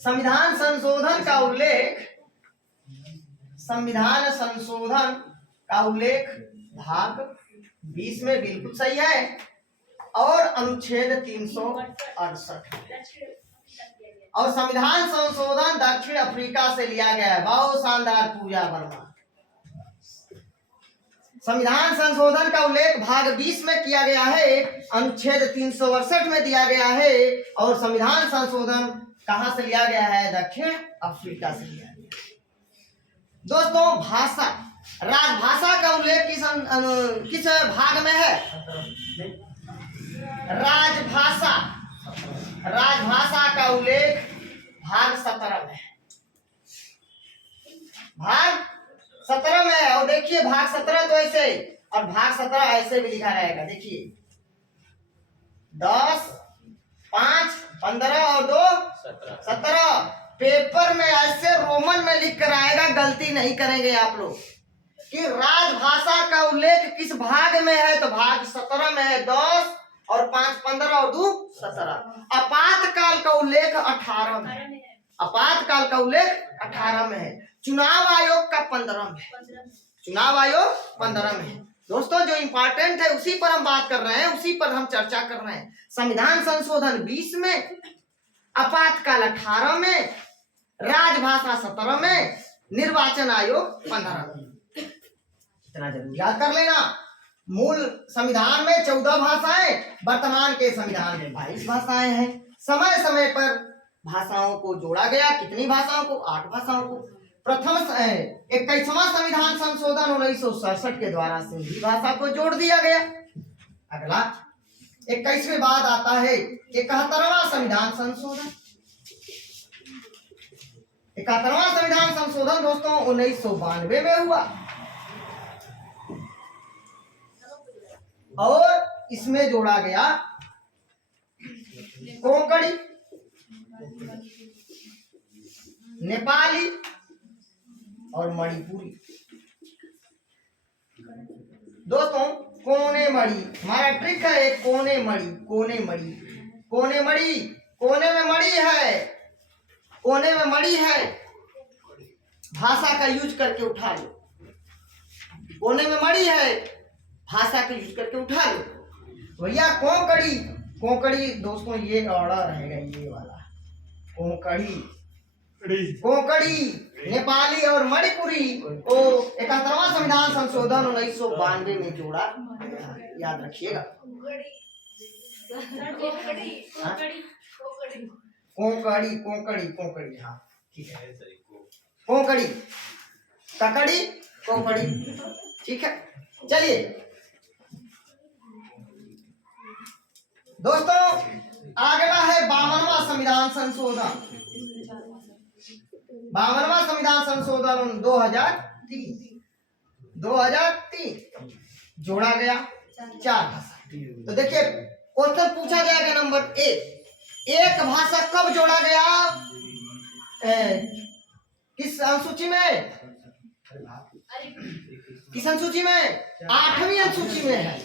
संविधान संशोधन का उल्लेख भाग 20 में बिल्कुल सही है और अनुच्छेद 368 और संविधान संशोधन दक्षिण अफ्रीका से लिया गया है। बहुत शानदार पूजा वर्मा। संविधान संशोधन का उल्लेख भाग 20 में किया गया है, अनुच्छेद 368 में दिया गया है और संविधान संशोधन कहां से लिया गया है? दक्षिण अफ्रीका से लिया गया। दोस्तों भाषा, राजभाषा का उल्लेख किस भाग में है? राजभाषा का उल्लेख भाग 17 में है। भाग 17 में है। और देखिए भाग 17 तो ऐसे और भाग 17 ऐसे भी लिखा रहेगा। देखिए 10, 5, 15 और 2 17। पेपर में ऐसे रोमन में लिख कर आएगा, गलती नहीं करेंगे आप लोग कि राजभाषा का उल्लेख किस भाग में है। तो भाग 17 में है। 10 और 5 15 और 2 17। आपातकाल का उल्लेख 18 में है। आपातकाल का उल्लेख 18 में है। चुनाव आयोग का 15 में है। चुनाव आयोग 15 में है। दोस्तों जो इंपॉर्टेंट है उसी पर हम बात कर रहे हैं, उसी पर हम चर्चा कर रहे हैं। संविधान संशोधन 20 में, आपातकाल 18 में, राजभाषा 17 में, निर्वाचन आयोग 15 में। इतना जरूर याद कर लेना। मूल संविधान में 14 भाषाएं, वर्तमान के संविधान में 22 भाषाएं हैं। समय समय पर भाषाओं को जोड़ा गया। कितनी भाषाओं को? 8 भाषाओं को। प्रथम 21वां संविधान संशोधन 1967 के द्वारा सिंधी भाषा को जोड़ दिया गया। अगला 21वें बाद आता है 71वां संविधान संशोधन। 71वां संविधान संशोधन दोस्तों 1992 में हुआ और इसमें जोड़ा गया कोंकणी, नेपाली और मणिपुरी। दोस्तों कोने मणि हमारा ट्रिक है। एक कोने मणि, कोने मणि, कोने मणि, कोने में मणि है, कोने में मणि है, भाषा का यूज करके उठा लो। कोने में मणि है, भाषा का यूज करके उठा लो। भैया कोंकणी, कोंकणी दोस्तों ये ऑर्डर रहेगा, ये वाला कोंकणी, कोंकणी, नेपाली और मणिपुरी को 71वां संविधान संशोधन 1992 में जोड़ा, याद रखिएगा। कोंकणी, कोंकणी, कोंकणी, हाँ ठीक है, कोंकणी, ककड़ी, कोंकणी, ठीक है। चलिए दोस्तों अगला है 52वां संविधान संशोधन। 52वां संविधान संशोधन 2003 जोड़ा गया 4 भाषा। तो देखिए क्वेश्चन पूछा जाएगा नंबर 1, भाषा कब जोड़ा गया? किस अनुसूची में? किस अनुसूची में? 8वीं अनुसूची में है।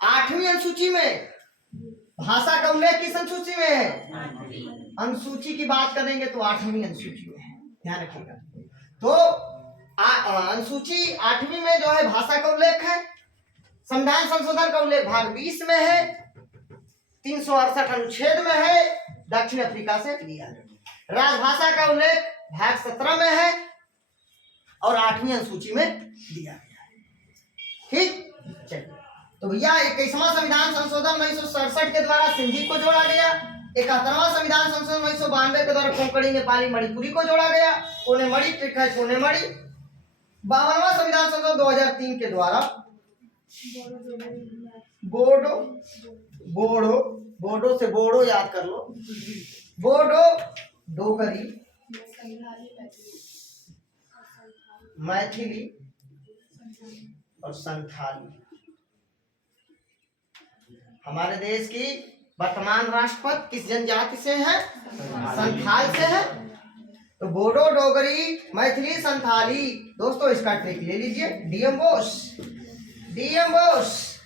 8वीं अनुसूची में भाषा का उल्लेख किस अनुसूची में है? अनुसूची की बात करेंगे तो 8वीं अनुसूची में है, ध्यान रखिएगा। तो अनुसूची 8वीं में जो है भाषा का उल्लेख है। संविधान संशोधन का उल्लेख भाग 20 में है, 368 अनुच्छेद में है, दक्षिण अफ्रीका से लिया है। राजभाषा का उल्लेख भाग 17 में है और 8वीं अनुसूची में दिया गया है। ठीक, चलिए तो भैया 21वां संविधान संशोधन 1967 के द्वारा सिंधी को जोड़ा गया। 71वां संविधान संशोधन 1992 के द्वारा कोंकणी, नेपाली, मणिपुरी को जोड़ा गया। कोने मणि, ट्रिक है कोने मणि। 52वां संविधान संशोधन 2003 के द्वारा बोडो, बोडो, बोडो से बोडो याद कर लो, बोडो, डोगरी, मैथिली और संथाली। हमारे देश की वर्तमान राष्ट्रपति किस जनजाति से है? संथाल से है। तो बोडो, डोगरी, मैथिली, संथाली। दोस्तों इसका ट्रिक ले लीजिए, DM Bose, DM Bose,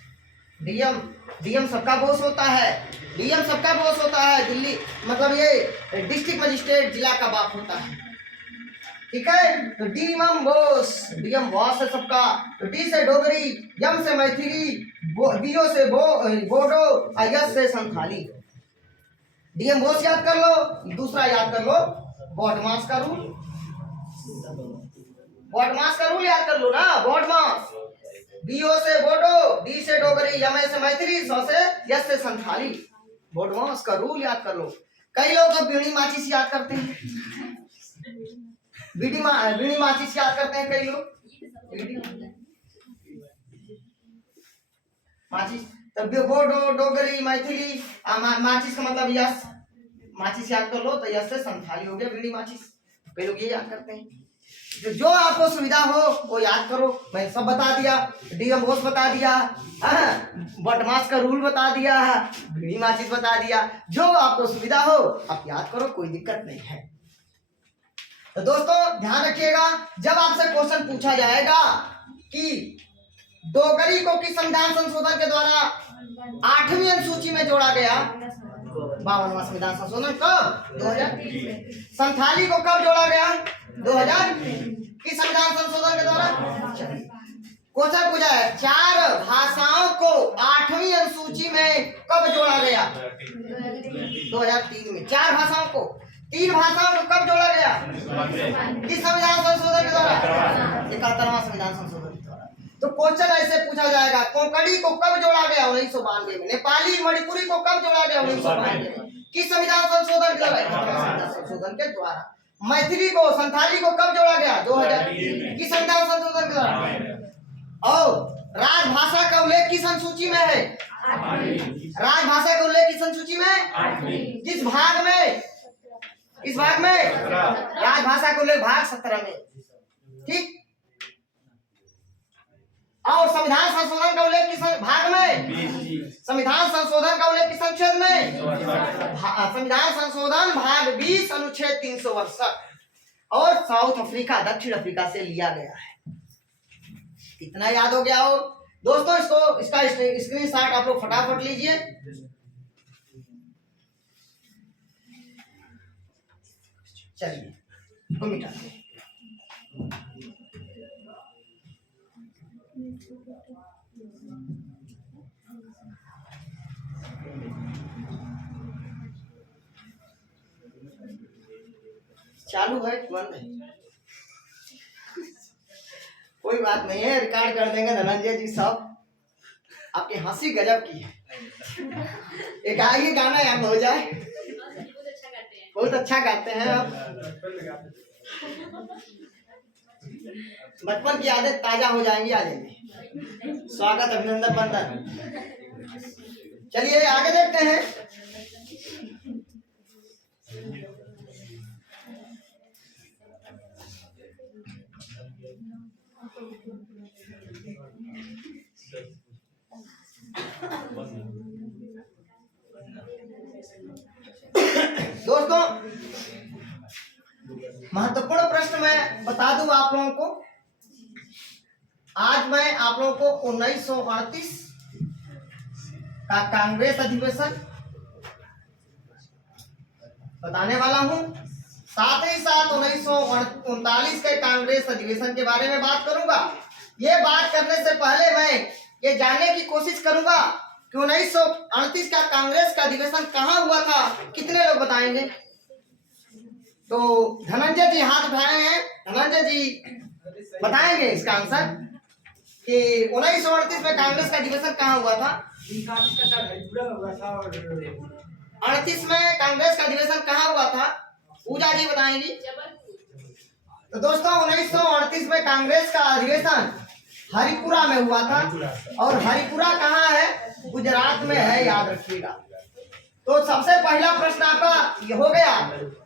DM, DM सबका बोस होता है, डीएम सबका बोस होता है। दिल्ली मतलब ये डिस्ट्रिक्ट मजिस्ट्रेट जिला का बाप होता है, ठीक है। तो डीएम बोस, डीएम बॉस है सबका। तो डी से डोगरी, एम से मैथिली, बीओ से बोडो, एस से संथाली। डीएम बोस याद कर लो, दूसरा याद कर लो बॉडमास का रूल, बॉडमास का रूल याद कर लो ना, बॉडमास। बीओ से बोडो, डी से डोगरी, एम से मैथिली, सौ से एस से संथाली। बॉडमास का रूल याद कर लो। कई लोग तो बीड़ी माचिस याद करते हैं, बीड़ी माचिस याद करते हैं कई लोग, माचिस। तब बोडो, डोगरी, मैथिली, माचिस का मतलब यस, माचिस याद कर लो तो यस से संथाली हो गया बीड़ी माचिस। कई लोग ये याद करते हैं। तो जो आपको सुविधा हो वो याद करो। मैं सब बता दिया, डीएम बोस बता दिया, बटमास का रूल बता दिया, बीड़ी माचिस बता दिया। जो आपको सुविधा हो आप याद करो, कोई दिक्कत नहीं है। तो दोस्तों ध्यान रखिएगा, जब आपसे क्वेश्चन पूछा जाएगा कि डोगरी को किस संविधान संशोधन के द्वारा 8वीं अनुसूची में जोड़ा गया? 52वां संविधान संशोधन कब? 2000। संथाली को कब जोड़ा गया? 2000। किस संविधान संशोधन के द्वारा? क्वेश्चन पूछा है 4 भाषाओं को 8वीं अनुसूची में कब जोड़ा गया? 2003 में। 4 भाषाओं को, 3 भाषाओं को कब जोड़ा गया? किस संविधान संशोधन के द्वारा? 71वां संविधान संशोधन के द्वारा। तो क्वेश्चन ऐसे पूछा जाएगा, कोंकणी को कब जोड़ा गया? 1992 में। नेपाली मणिपुरी को कब जोड़ा गया? 1992 में। किस संविधान संशोधन के द्वारा? मैथिली को, संथाली को कब जोड़ा गया? 2000। किस संविधान संशोधन के द्वारा? और राजभाषा का उल्लेख किस अनुसूची में है? राजभाषा का उल्लेख किस अनुसूची में? किस भाग में? किस भाग में? राजभाषा का उल्लेख भाग 17 में। ठीक। और संविधान संशोधन का उल्लेख किस भाग में? संविधान संशोधन का उल्लेख किस अनुच्छेद में? संविधान संशोधन भाग 20 अनुच्छेद 362 और साउथ अफ्रीका, दक्षिण अफ्रीका से लिया गया है। इतना याद हो गया हो दोस्तों? इसका स्क्रीनशॉट आप लोग फटाफट लीजिए। चलिए को मिटा दे। चालू है कि बंद है? कोई बात नहीं है, रिकॉर्ड कर देंगे धनंजय जी साहब। आपकी हंसी गजब की है। एक आगे गाना यहाँ हो जाए। बहुत अच्छा गाते हैं आप। बचपन की आदत ताजा हो जाएंगी। आ जाएंगे। स्वागत, अभिनंदन, वंदन। चलिए आगे देखते हैं। दोस्तों महत्वपूर्ण प्रश्न मैं बता दूं आप लोगों को। आज मैं आप लोगों को 1938 का कांग्रेस अधिवेशन बताने वाला हूं। साथ ही साथ 1939 के कांग्रेस अधिवेशन के बारे में बात करूंगा। ये बात करने से पहले मैं ये जानने की कोशिश करूंगा कि 1938 का कांग्रेस का अधिवेशन कहाँ हुआ था। कितने लोग बताएंगे? तो धनंजय जी हाथ उठाए हैं। धनंजय जी बताएंगे इसका आंसर कि 1938 में कांग्रेस का अधिवेशन कहाँ हुआ था? 38 में कांग्रेस का अधिवेशन कहाँ हुआ था? पूजा जी बताएंगी। तो दोस्तों 1938 में कांग्रेस का अधिवेशन हरिपुरा में हुआ था। और हरिपुरा कहाँ है? गुजरात में है, याद रखिएगा। तो सबसे पहला प्रश्न आपका ये हो गया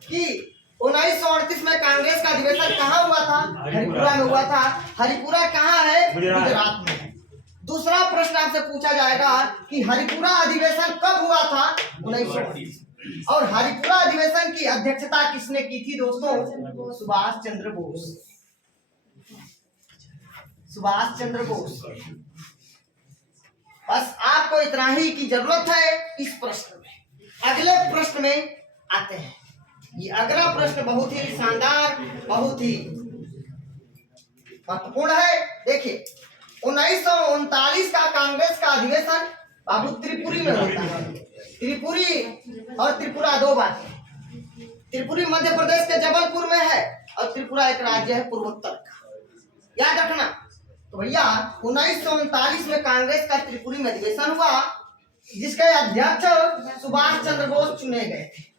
कि 1938 में कांग्रेस का अधिवेशन कहाँ हुआ था? हरिपुरा में हुआ था। हरिपुरा कहाँ है? गुजरात में। दूसरा प्रश्न आपसे पूछा जाएगा कि हरिपुरा अधिवेशन कब हुआ था? 1938। और हरिपुरा अधिवेशन की अध्यक्षता किसने की थी दोस्तों? सुभाष चंद्र बोस। सुभाष चंद्र बोस। बस आपको इतना ही की जरूरत है इस प्रश्न में। अगले प्रश्न में आते हैं। ये अगला प्रश्न बहुत ही शानदार, बहुत ही महत्वपूर्ण है। देखिए 1939 का कांग्रेस का अधिवेशन बाबू त्रिपुरी में होता है। त्रिपुरी और त्रिपुरा दो बातें। त्रिपुरी मध्य प्रदेश के जबलपुर में है और त्रिपुरा एक राज्य है पूर्वोत्तर का, याद रखना। तो भैया 1939 में कांग्रेस का त्रिपुरी में अधिवेशन हुआ जिसके अध्यक्ष सुभाष चंद्र बोस चुने गए थे।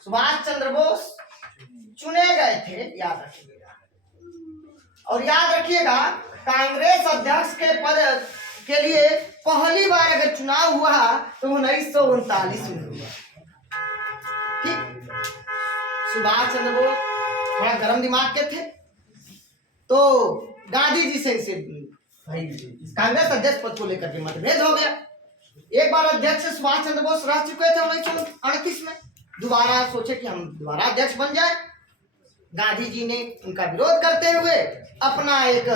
सुभाष चंद्र बोस चुने गए थे, याद रखिएगा। और याद रखिएगा कांग्रेस अध्यक्ष के पद के लिए पहली बार अगर चुनाव हुआ तो 1939 में हुआ। ठीक। सुभाष चंद्र बोस थोड़ा गर्म दिमाग के थे तो गांधी जी से कांग्रेस अध्यक्ष पद को लेकर के मतभेद हो गया। एक बार अध्यक्ष सुभाष चंद्र बोस रह चुके थे 1938 में। दोबारा सोचे कि हम दोबारा अध्यक्ष बन जाए। गांधी जी ने उनका विरोध करते हुए अपना एक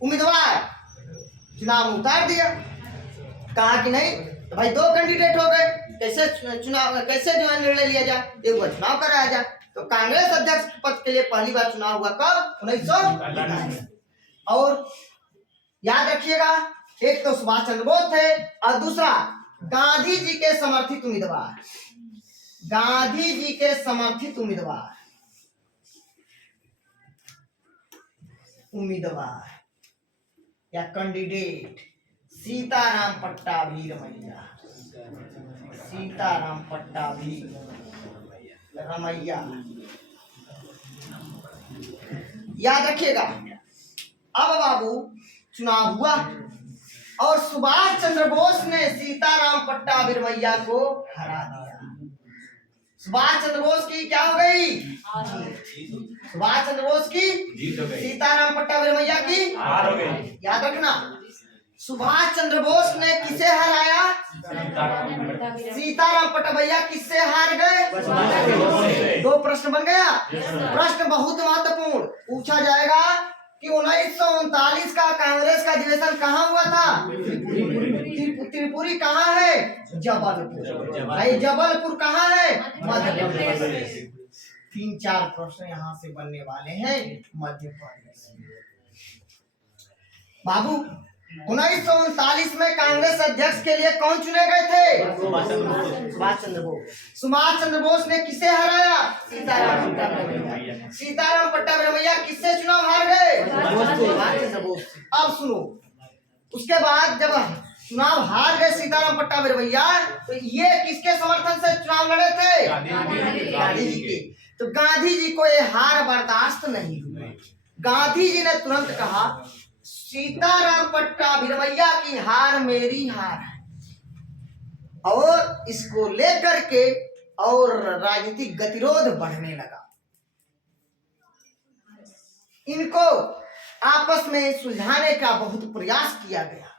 उम्मीदवार चुनाव में उतार दिया। कहा कि नहीं तो भाई दो कैंडिडेट हो गए, कैसे चुनाव, कैसे जो है निर्णय लिया जाए, एक बार चुनाव कराया जाए। तो कांग्रेस अध्यक्ष पद के लिए पहली बार चुनाव हुआ कब? 1939। और याद रखिएगा एक तो सुभाष चंद्र बोस थे और दूसरा गांधी जी के समर्थित उम्मीदवार, गांधी जी के समर्थित उम्मीदवार उम्मीदवार या कैंडिडेट सीताराम पट्टाभी रमैया, सीताराम पट्टाभी रमैया, याद रखिएगा। अब बाबू चुनाव हुआ और सुभाष चंद्र बोस ने सीताराम पट्टाभी रमैया को हरा दिया। सुभाष चंद्र बोस की क्या हो गई? सुभाष चंद्र बोस की जीत हो गई, सीताराम पट्टाभी रमैया की हार हो गई। याद रखना, सुभाष चंद्र बोस ने किसे हराया? सीताराम पट्टाभी किससे हार गए? दो प्रश्न बन गया। प्रश्न बहुत महत्वपूर्ण पूछा जाएगा कि 1939 का कांग्रेस का अधिवेशन कहाँ हुआ था? त्रिपुरी कहाँ है? जबलपुर। भाई जबलपुर कहाँ है? मध्य प्रदेश। 3-4 प्रश्न यहाँ से बनने वाले हैं मध्य प्रदेश। बाबू 1939 में कांग्रेस अध्यक्ष के लिए कौन चुने गए थे? सुभाष चंद्र बोस। सुभाष चंद्र बोस ने किसे हराया? सीताराम पट्टाभी। सीताराम पट्टाभी किससे चुनाव हार गए? सुभाष चंद्र बोस। अब सुनो, उसके बाद जब चुनाव हार गए सीताराम पट्टाभी तो ये किसके समर्थन से चुनाव लड़े थे? गांधी जी के। तो गांधी जी को ये हार बर्दाश्त नहीं हुई। गांधी जी ने तुरंत कहा सीताराम पट्टाभी की हार मेरी हार है, और इसको लेकर के और राजनीतिक गतिरोध बढ़ने लगा। इनको आपस में सुलझाने का बहुत प्रयास किया गया,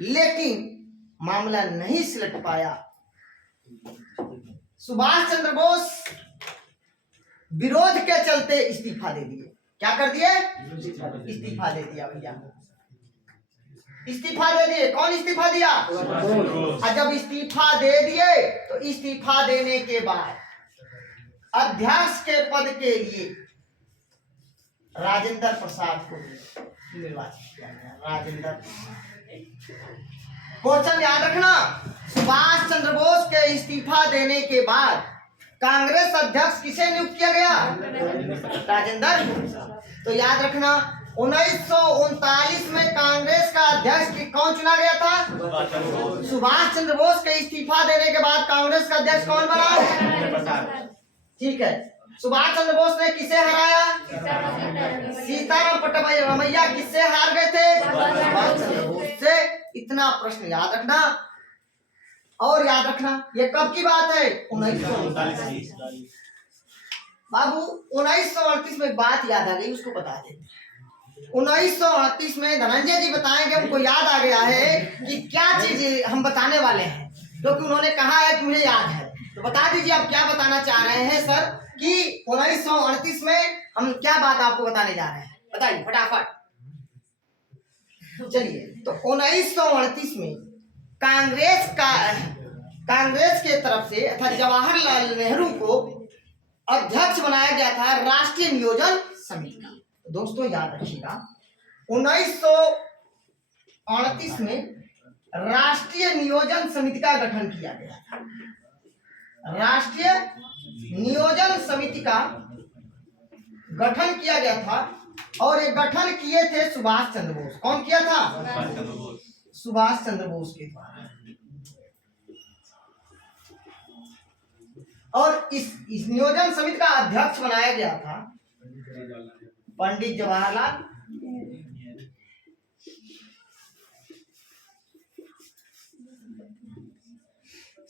लेकिन मामला नहीं सुलझ पाया। सुभाष चंद्र बोस विरोध के चलते इस्तीफा दे दिए। क्या कर दिए? इस्तीफा दे दिया भैया, इस्तीफा दे दिए। कौन इस्तीफा दिया? और जब इस्तीफा दे दिए तो इस्तीफा देने के बाद अध्यक्ष के पद के लिए राजेंद्र प्रसाद को निर्वाचित किया गया। राजेंद्र क्वेश्चन याद रखना, सुभाष चंद्र बोस के इस्तीफा देने के बाद कांग्रेस अध्यक्ष किसे नियुक्त किया गया? राजेंद्र। तो याद रखना 1939 में कांग्रेस का अध्यक्ष कौन चुना गया था? सुभाष चंद्र बोस के इस्तीफा देने के बाद कांग्रेस का अध्यक्ष कौन बना? ठीक है, सुभाष चंद्र बोस ने किसे हराया? सीताराम पट्टाभी किससे हार गए थे? सुभाष चंद्र बोस से। इतना प्रश्न याद रखना। और याद रखना ये कब की बात है? 1939। बाबू 1938 में बात याद आ गई, उसको बता देते हैं। 1938 में धनंजय जी बताएंगे, उनको याद आ गया है कि क्या चीज हम बताने वाले हैं, क्योंकि उन्होंने कहा है कि मुझे याद है। तो बता दीजिए आप क्या बताना चाह रहे हैं सर, कि 1938 में हम क्या बात आपको बताने जा रहे हैं, बताइए फटाफट। चलिए, तो 1938 में कांग्रेस के तरफ से अर्थात जवाहरलाल नेहरू को अध्यक्ष बनाया गया था राष्ट्रीय नियोजन समिति का। दोस्तों याद रखिएगा 1938 में राष्ट्रीय नियोजन समिति का गठन किया गया था। राष्ट्रीय नियोजन समिति का गठन किया गया था, और ये गठन किए थे सुभाष चंद्र बोस। कौन किया था? सुभाष चंद्र बोस के द्वारा। और इस नियोजन समिति का अध्यक्ष बनाया गया था पंडित जवाहरलाल।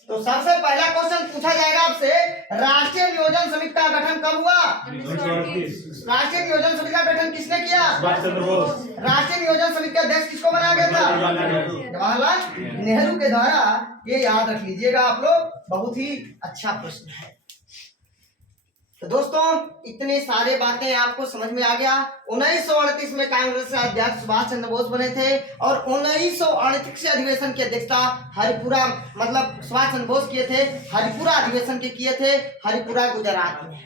तो सबसे पहला क्वेश्चन पूछा जाएगा आपसे, राष्ट्रीय नियोजन समिति का गठन कब हुआ? राष्ट्रीय नियोजन समिति का गठन किसने किया? राष्ट्रीय नियोजन समिति का अध्यक्ष किसको बनाया गया था? जवाहरलाल नेहरू के द्वारा। ये याद रख लीजिएगा आप लोग, बहुत ही अच्छा प्रश्न है। तो दोस्तों इतने सारे बातें आपको समझ में आ गया। 1938 में कांग्रेस का अध्यक्ष सुभाष चंद्र बोस बने थे, और 1938 अधिवेशन की अध्यक्षता हरिपुरा मतलब सुभाष चंद्र बोस किए थे। हरिपुरा अधिवेशन के किए थे, हरिपुरा गुजरात में।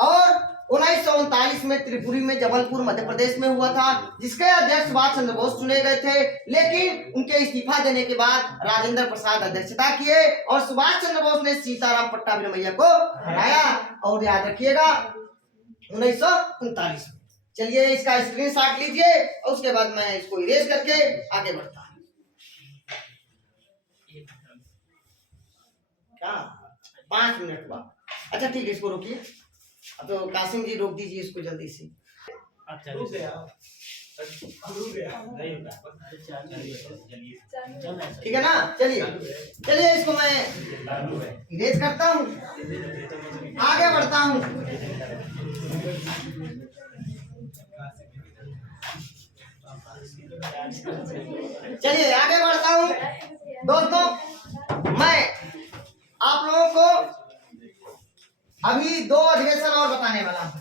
और 1939 में त्रिपुरी में जबलपुर मध्य प्रदेश में हुआ था, जिसके अध्यक्ष सुभाष चंद्र बोस चुने गए थे। लेकिन उनके इस्तीफा देने के बाद राजेंद्र प्रसाद अध्यक्षता किए, और सुभाष चंद्र बोस ने सीताराम पट्टाभी को हराया। और याद रखिएगा 1939 में। चलिए इसका स्क्रीनशॉट लीजिए और उसके बाद मैं इसको इरेज करके आगे बढ़ता हूँ। क्या 5 मिनट बाद? अच्छा ठीक है, इसको रोकिए। अब तो कासिम जी रोक दीजिए इसको जल्दी से। ठीक है ना? चलिए चलिए इसको मैं इरेज करता हूँ, आगे बढ़ता हूँ। चलिए आगे बढ़ता हूँ दोस्तों। मैं आप लोगों को अभी 2 अधिवेशन और बताने वाला हूँ।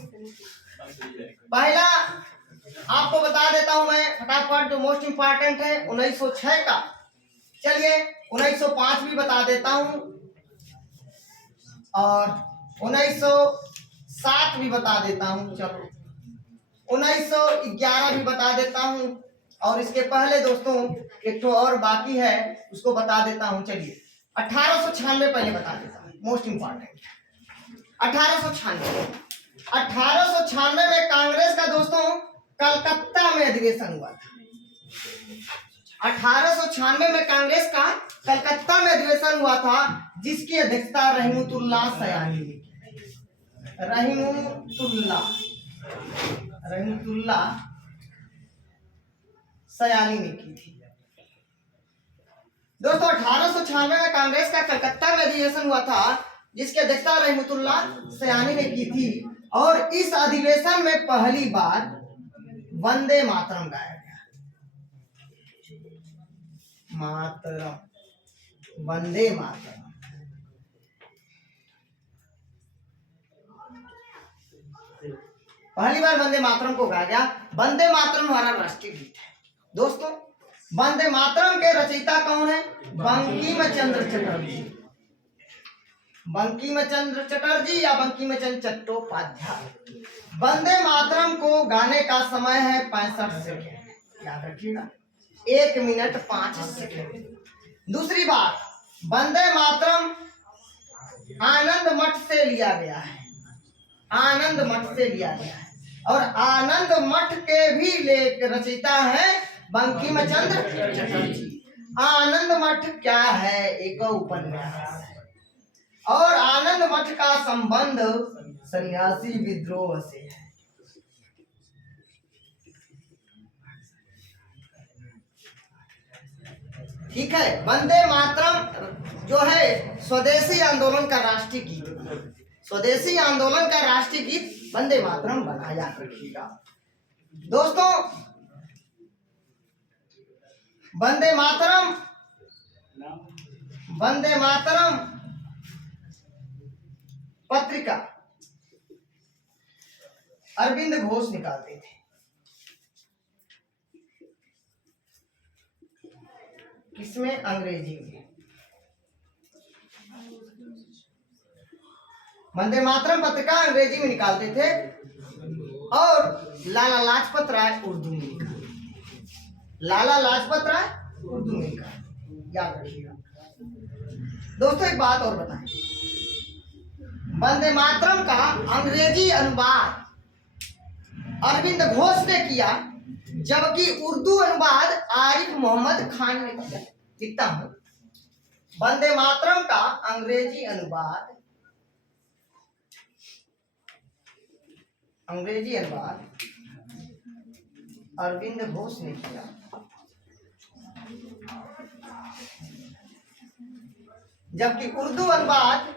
पहला आपको बता देता हूं मैं फटाफट, जो मोस्ट इंपॉर्टेंट है 1906 का। चलिए 1905 भी बता देता हूं और 1907 भी बता देता हूं। चलो 1911 भी बता देता हूं और इसके पहले दोस्तों एक तो और बाकी है, उसको बता देता हूं। चलिए 1896 पहले बता देता हूं, मोस्ट इंपॉर्टेंट। 1896 में कांग्रेस का दोस्तों कलकत्ता में अधिवेशन हुआ था। 1896 में कांग्रेस का कलकत्ता में अधिवेशन हुआ था, जिसकी अध्यक्षता रहमतुल्लाह सयानी ने की। रहमतुल्लाह सयानी ने की थी दोस्तों। 1896 में कांग्रेस का कलकत्ता में अधिवेशन हुआ था, जिसकी अध्यक्षता रहमतुल्लाह सयानी ने की थी। और इस अधिवेशन में पहली बार वंदे मातरम गाया गया। वंदे मातरम। पहली बार वंदे मातरम को गाया गया। वंदे मातरम हमारा राष्ट्रीय गीत है दोस्तों। वंदे मातरम के रचयिता कौन है? बंकिम चंद्र चटर्जी। बंकिम चंद्र चटर्जी या बंकिम चंद्र चट्टोपाध्याय। वंदे मातरम को गाने का समय है 65 सेकेंड, याद रखिएगा, 1 मिनट 5 सेकेंड। दूसरी बात, वंदे मातरम आनंद मठ से लिया गया है। आनंद मठ से लिया गया है और आनंद मठ के भी रचयिता है बंकिम चंद्र चटर्जी। आनंद मठ क्या है? एक उपन्यास है और आनंद मठ का संबंध सन्यासी विद्रोह से है। ठीक है। वंदे मातरम जो है स्वदेशी आंदोलन का राष्ट्रीय गीत। स्वदेशी आंदोलन का राष्ट्रीय गीत वंदे मातरम बनाया रखिएगा दोस्तों। वंदे मातरम पत्रिका अरविंद घोष निकालते थे। किसमें? अंग्रेजी में। वंदे मातरम पत्रिका अंग्रेजी में निकालते थे और लाला लाजपत राय उर्दू में निकालते। लाला लाजपत राय उर्दू में निकालते, याद रखिएगा दोस्तों। एक बात और बताएं, वंदे मातरम का अंग्रेजी अनुवाद अरविंद घोष ने किया, जबकि उर्दू अनुवाद आरिफ मोहम्मद खान ने किया। लिखता हूं, वंदे मातरम का अंग्रेजी अनुवाद अरविंद घोष ने किया, जबकि उर्दू अनुवाद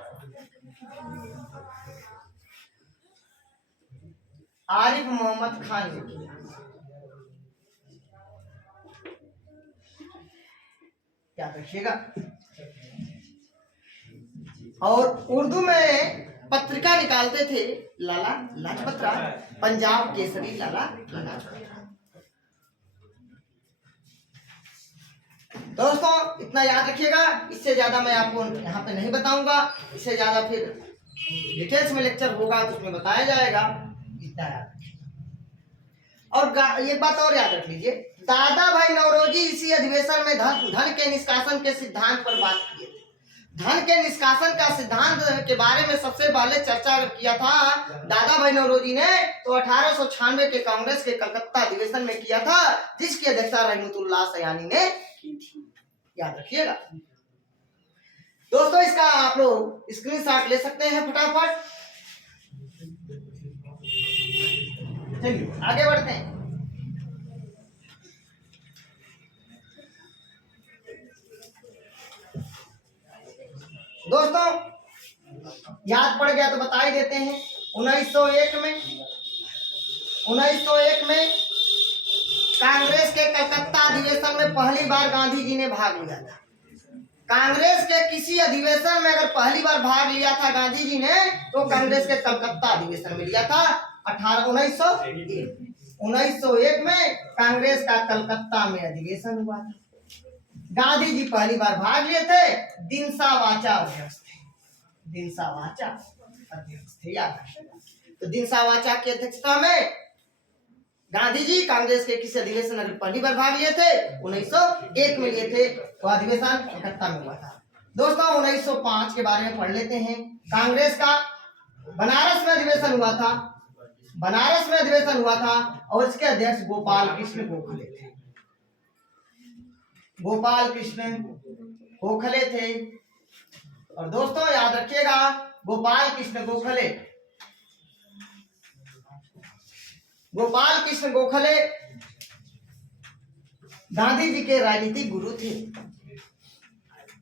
आरिफ मोहम्मद खान ने किया। याद रखिएगा। और उर्दू में पत्रिका निकालते थे लाला लाजपत राय, पंजाब केसरी लाला लाजपत राय। दोस्तों इतना याद रखिएगा, इससे ज्यादा मैं आपको यहाँ पे नहीं बताऊंगा। इससे ज्यादा फिर डिटेल्स में लेक्चर होगा तो उसमें बताया जाएगा। इतना याद रखिएगा। और एक बात और याद रख लीजिए, दादा भाई नौरोजी इसी अधिवेशन में धन के निष्कासन के सिद्धांत पर बात किए थे। धन के निष्कासन का सिद्धांत के बारे में सबसे पहले चर्चा किया था दादा भाई नौरोजी ने, तो 1896 के कांग्रेस के कलकत्ता अधिवेशन में किया था, जिसकी अध्यक्षता रहमतुल्लाह सयानी ने की थी। याद रखिएगा दोस्तों। इसका आप लोग स्क्रीनशॉट ले सकते हैं फटाफट। चलिए आगे बढ़ते हैं। दोस्तों याद पड़ गया तो बता ही देते हैं। 1901 में कांग्रेस के कलकत्ता अधिवेशन में पहली बार गांधी जी ने भाग लिया था। कांग्रेस के किसी अधिवेशन में अगर पहली बार भाग लिया था गांधी जी ने, तो कांग्रेस के कलकत्ता अधिवेशन में लिया था 1901 में कांग्रेस का कलकत्ता में अधिवेशन हुआ था। गांधी जी पहली बार भाग लिए थे। दिनसा वाचा अध्यक्ष थे। दिनसा वाचा अध्यक्ष थे, याद रखिएगा। तो दिनसा वाचा की अध्यक्षता में गांधी जी कांग्रेस के किसी अधिवेशन में पहली बार भाग लिए थे, 1901 में लिए थे। तो अधिवेशन कलकत्ता में हुआ था। दोस्तों 1905 के बारे में पढ़ लेते हैं। कांग्रेस का बनारस में अधिवेशन हुआ था। बनारस में अधिवेशन हुआ था और इसके अध्यक्ष गोपाल कृष्ण गोखले थे। गोपाल कृष्ण गोखले थे। और दोस्तों याद रखिएगा गोपाल कृष्ण गोखले गांधी जी के राजनीतिक गुरु थे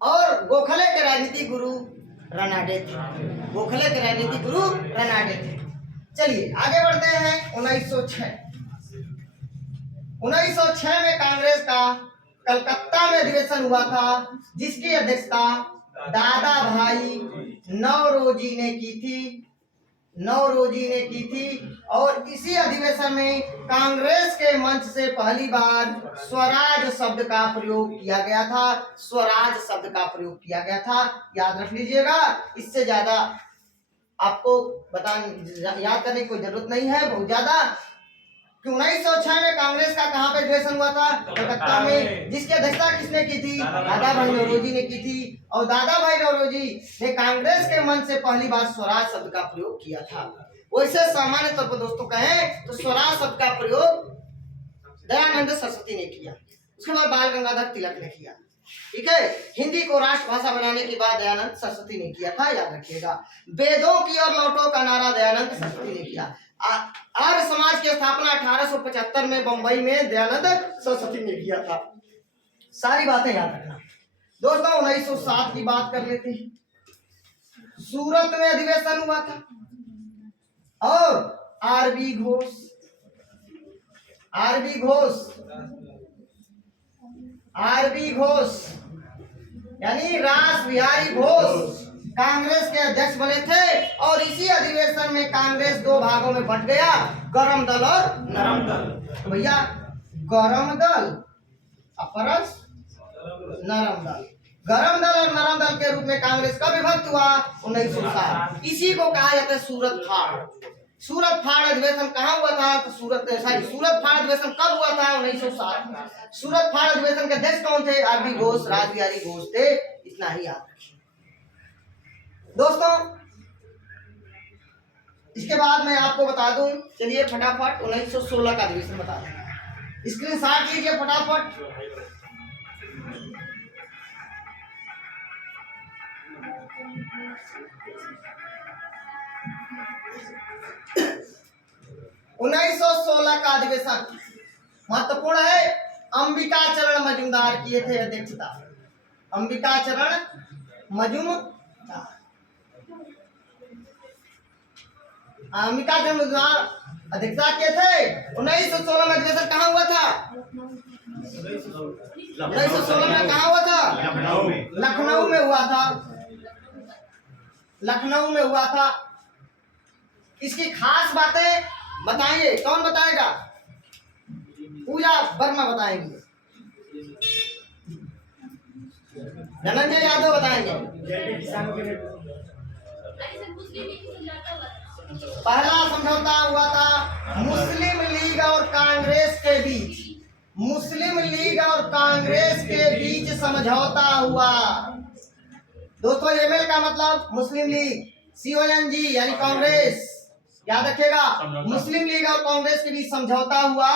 और गोखले के राजनीतिक गुरु रनाडे थे। गोखले के राजनीतिक गुरु रनाडे थे। चलिए आगे बढ़ते हैं। 1906 में कांग्रेस का कलकत्ता में अधिवेशन हुआ था, जिसकी अध्यक्षता दादा भाई नौरोजी ने की थी। और इसी अधिवेशन में कांग्रेस के मंच से पहली बार स्वराज शब्द का प्रयोग किया गया था। स्वराज शब्द का प्रयोग किया गया था, याद रख लीजिएगा। इससे ज्यादा आपको याद करने की कोई जरूरत नहीं है बहुत ज्यादा। 1906 में कांग्रेस का कहां पे अधिवेशन हुआ था? कलकत्ता में, जिसकी अध्यक्षता किसने की थी? दादा भाई नौरोजी ने की थी। और दादा भाई नौरोजी ने कांग्रेस के मंच से पहली बार स्वराज शब्द का प्रयोग किया था। वैसे सामान्य तौर पर दोस्तों कहें तो स्वराज शब्द का प्रयोग दयानंद सरस्वती ने किया, उसके बाद बाल गंगाधर तिलक ने किया। ठीक है, हिंदी को राष्ट्रभाषा बनाने के बाद दयानंद सरस्वती ने किया था, याद रखिएगा। वेदों की ओर लौटो का नारा दयानंद सरस्वती ने किया। आर्य समाज की स्थापना 1875 में बंबई में दयानंद सरस्वती ने किया था। सारी बातें याद रखना। दोस्तों 1907 की बात कर लेते हैं। सूरत में अधिवेशन हुआ था और आरबी घोष यानी रास बिहारी घोष कांग्रेस के अध्यक्ष बने थे। और इसी अधिवेशन में कांग्रेस दो भागों में बंट गया, गरम दल और नरम दल। तो भैया गरम दल अपरस नरम दल, गरम दल और नरम दल के रूप में कांग्रेस कब विभक्त हुआ? 1907। इसी को कहा जाता है सूरत फाड़। सूरत फाड़ अधिवेशन कहाँ हुआ था? तो सूरत फाड़ अधिवेशन कब हुआ था? 1907। सूरत फाड़ अधिवेशन के अध्यक्ष कौन थे? आरबी घोष, रास बिहारी घोष थे। इतना ही याद रखिए दोस्तों। इसके बाद मैं आपको बता दूं, चलिए फटाफट 1916 का अधिवेशन बता दें। स्क्रीनशॉट लीजिए फटाफट। उन्नीस सौ 16 का अधिवेशन महत्वपूर्ण है। अंबिका चरण मजूमदार किए थे अध्यक्षता। अंबिका चरण मजूमदार अध्यक्षता किए थे। 1916 में अधिवेशन कहाँ हुआ था? 1916 में कहाँ हुआ था? लखनऊ में हुआ था। लखनऊ में हुआ था। इसकी खास बातें बताएंगे, कौन बताएगा? पूजा वर्मा बताएंगे, धनंजय यादव बताएंगे। पहला समझौता हुआ था मुस्लिम लीग और कांग्रेस के बीच। मुस्लिम लीग और कांग्रेस के बीच समझौता हुआ। दोस्तों एमएल का मतलब मुस्लिम लीग, CONG यानी कांग्रेस, याद रखिएगा। मुस्लिम लीग और कांग्रेस के बीच समझौता हुआ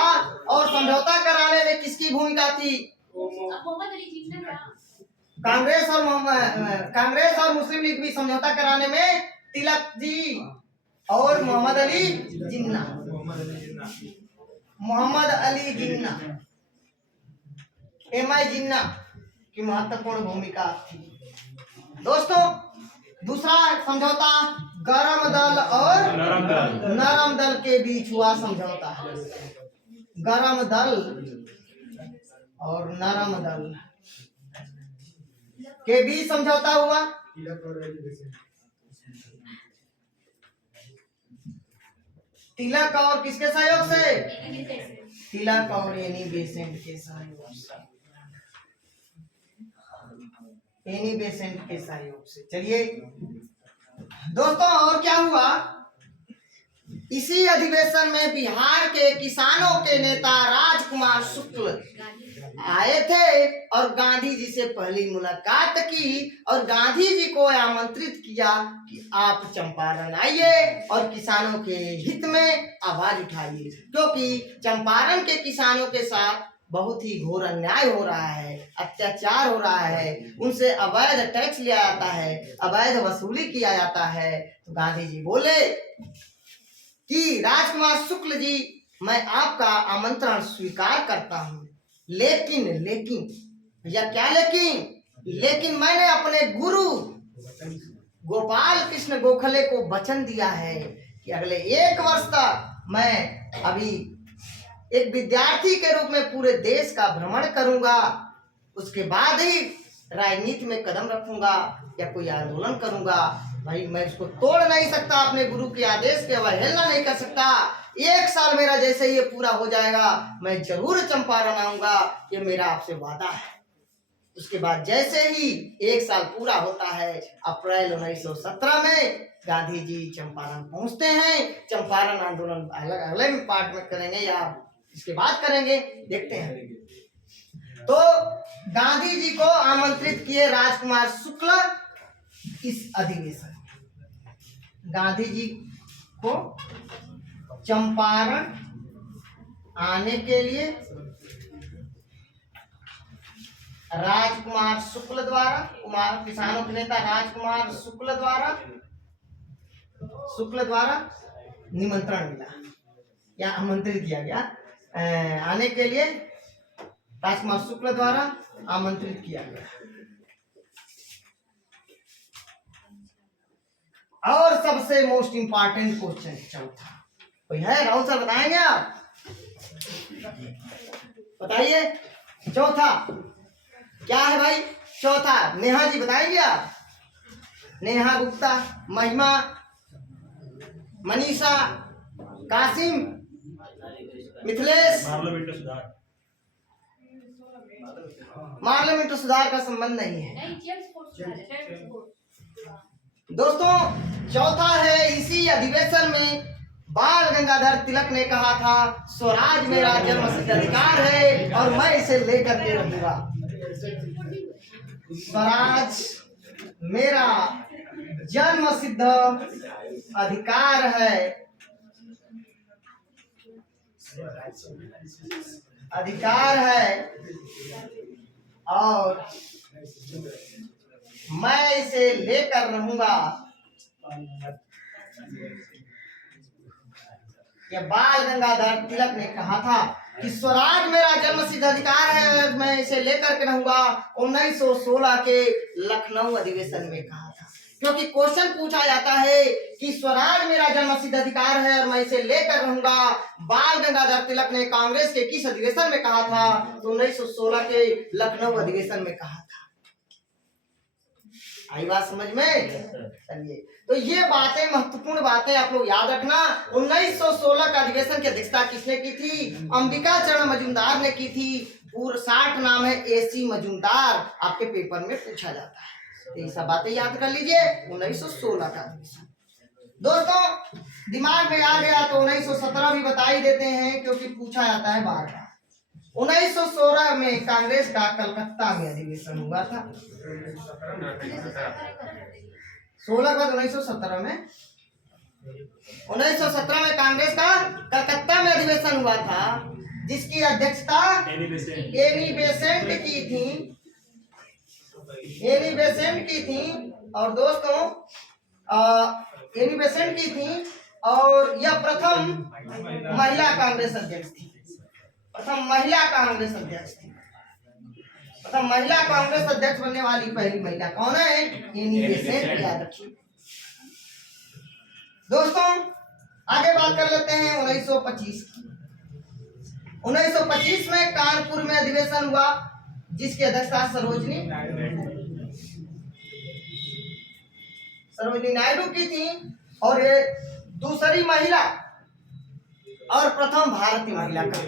और समझौता कराने में किसकी भूमिका थी? कांग्रेस और मुस्लिम लीग भी समझौता कराने में तिलक जी और मोहम्मद अली जिन्ना MI जिन्ना की महत्वपूर्ण भूमिका थी। दोस्तों दूसरा समझौता गरम दल और नरम दल के बीच हुआ समझौता है। गरम दल और नरम दल के बीच समझौता हुआ। तिलक और किसके सहयोग से? तिलक और एनी बेसेंट के सहयोग से। एनी बेसेंट के सहयोग से। चलिए दोस्तों और क्या हुआ? इसी अधिवेशन में बिहार के किसानों के नेता राजकुमार शुक्ल आए थे और गांधी जी से पहली मुलाकात की और गांधी जी को आमंत्रित किया कि आप चंपारण आइए और किसानों के हित में आवाज उठाइए, क्योंकि चंपारण के किसानों के साथ बहुत ही घोर अन्याय हो रहा है, अत्याचार हो रहा है, उनसे अवैध टैक्स लिया जाता है, अवैध वसूली किया जाता है। तो गांधी जी बोले कि राजकुमार शुक्ल जी, मैं आपका आमंत्रण स्वीकार करता हूं, लेकिन भैया क्या लेकिन मैंने अपने गुरु गोपाल कृष्ण गोखले को वचन दिया है कि अगले 1 वर्ष तक मैं अभी एक विद्यार्थी के रूप में पूरे देश का भ्रमण करूंगा, उसके बाद ही राजनीति में कदम रखूंगा या कोई आंदोलन करूंगा। भाई मैं उसको तोड़ नहीं सकता, अपने गुरु के आदेश की अवहेलना नहीं कर सकता। 1 साल मेरा जैसे ये पूरा हो जाएगा मैं जरूर चंपारण आऊंगा, ये मेरा आपसे वादा है। उसके बाद जैसे ही 1 साल पूरा होता है, अप्रैल 1917 में गांधी जी चंपारण पहुंचते हैं। चंपारण आंदोलन अलग पार्ट में करेंगे या इसके बाद करेंगे, देखते हैं। तो गांधी जी को आमंत्रित किए राजकुमार शुक्ल इस अधिवेशन। गांधी जी को चंपारण आने के लिए राजकुमार शुक्ल द्वारा, किसानों के नेता राजकुमार शुक्ल द्वारा निमंत्रण मिला या आमंत्रित किया गया। आने के लिए राजकुमार शुक्ल द्वारा आमंत्रित किया गया। और सबसे मोस्ट इंपॉर्टेंट क्वेश्चन चौथा कोई है? राहुल सर बताएंगे आप? बताइए चौथा क्या है भाई? चौथा नेहा जी बताएंगे आप? नेहा गुप्ता, महिमा, मनीषा, कासिम, मिथिलेश। मार्लियामेंट सुधार का संबंध नहीं है दोस्तों। चौथा है, इसी अधिवेशन में बाल गंगाधर तिलक ने कहा था स्वराज मेरा जन्मसिद्ध अधिकार है और मैं इसे लेकर के रहूंगा। स्वराज मेरा जन्मसिद्ध अधिकार है, और मैं इसे लेकर रहूंगा। ये बाल गंगाधर तिलक ने कहा था कि स्वराज मेरा जन्मसिद्ध अधिकार है, मैं इसे लेकर के रहूंगा। 1916 के लखनऊ अधिवेशन में कहा था, क्योंकि क्वेश्चन पूछा जाता है कि स्वराज मेरा जन्मसिद्ध अधिकार है और मैं इसे लेकर रहूंगा। बाल गंगाधर तिलक ने कांग्रेस के किस अधिवेशन में कहा था? तो 1916 के लखनऊ अधिवेशन में कहा था। आई बात समझ में? चलिए, तो ये बातें महत्वपूर्ण बातें आप लोग याद रखना। 1916 का अधिवेशन की अध्यक्षता किसने की थी? अंबिका चरण मजूमदार ने की थी। पूरा 60 नाम है AC मजूमदार, आपके पेपर में पूछा जाता है। तो ये सब बातें याद कर लीजिए। 1916 का अधिवेशन दोस्तों दिमाग में आ गया तो 1917 भी बता ही देते हैं, क्योंकि पूछा जाता है बार बार। 1916 में कांग्रेस का कलकत्ता में अधिवेशन हुआ था। 16 के बाद 1917 में 1917 में कांग्रेस का कलकत्ता में अधिवेशन हुआ था, जिसकी अध्यक्षता एनी बेसेंट की थी। और दोस्तों एनी बेसेंट की थी, और यह प्रथम महिला कांग्रेस अध्यक्ष थी। प्रथम महिला कांग्रेस अध्यक्ष थी। प्रथम महिला कांग्रेस अध्यक्ष बनने वाली पहली महिला कौन है? एनी बेसेंट, याद रखिए। दोस्तों आगे बात कर लेते हैं 1925 की। 1925 में कानपुर में अधिवेशन हुआ, जिसकी अध्यक्षता सरोजिनी नायडू की थी, और ये दूसरी महिला और प्रथम भारतीय महिला का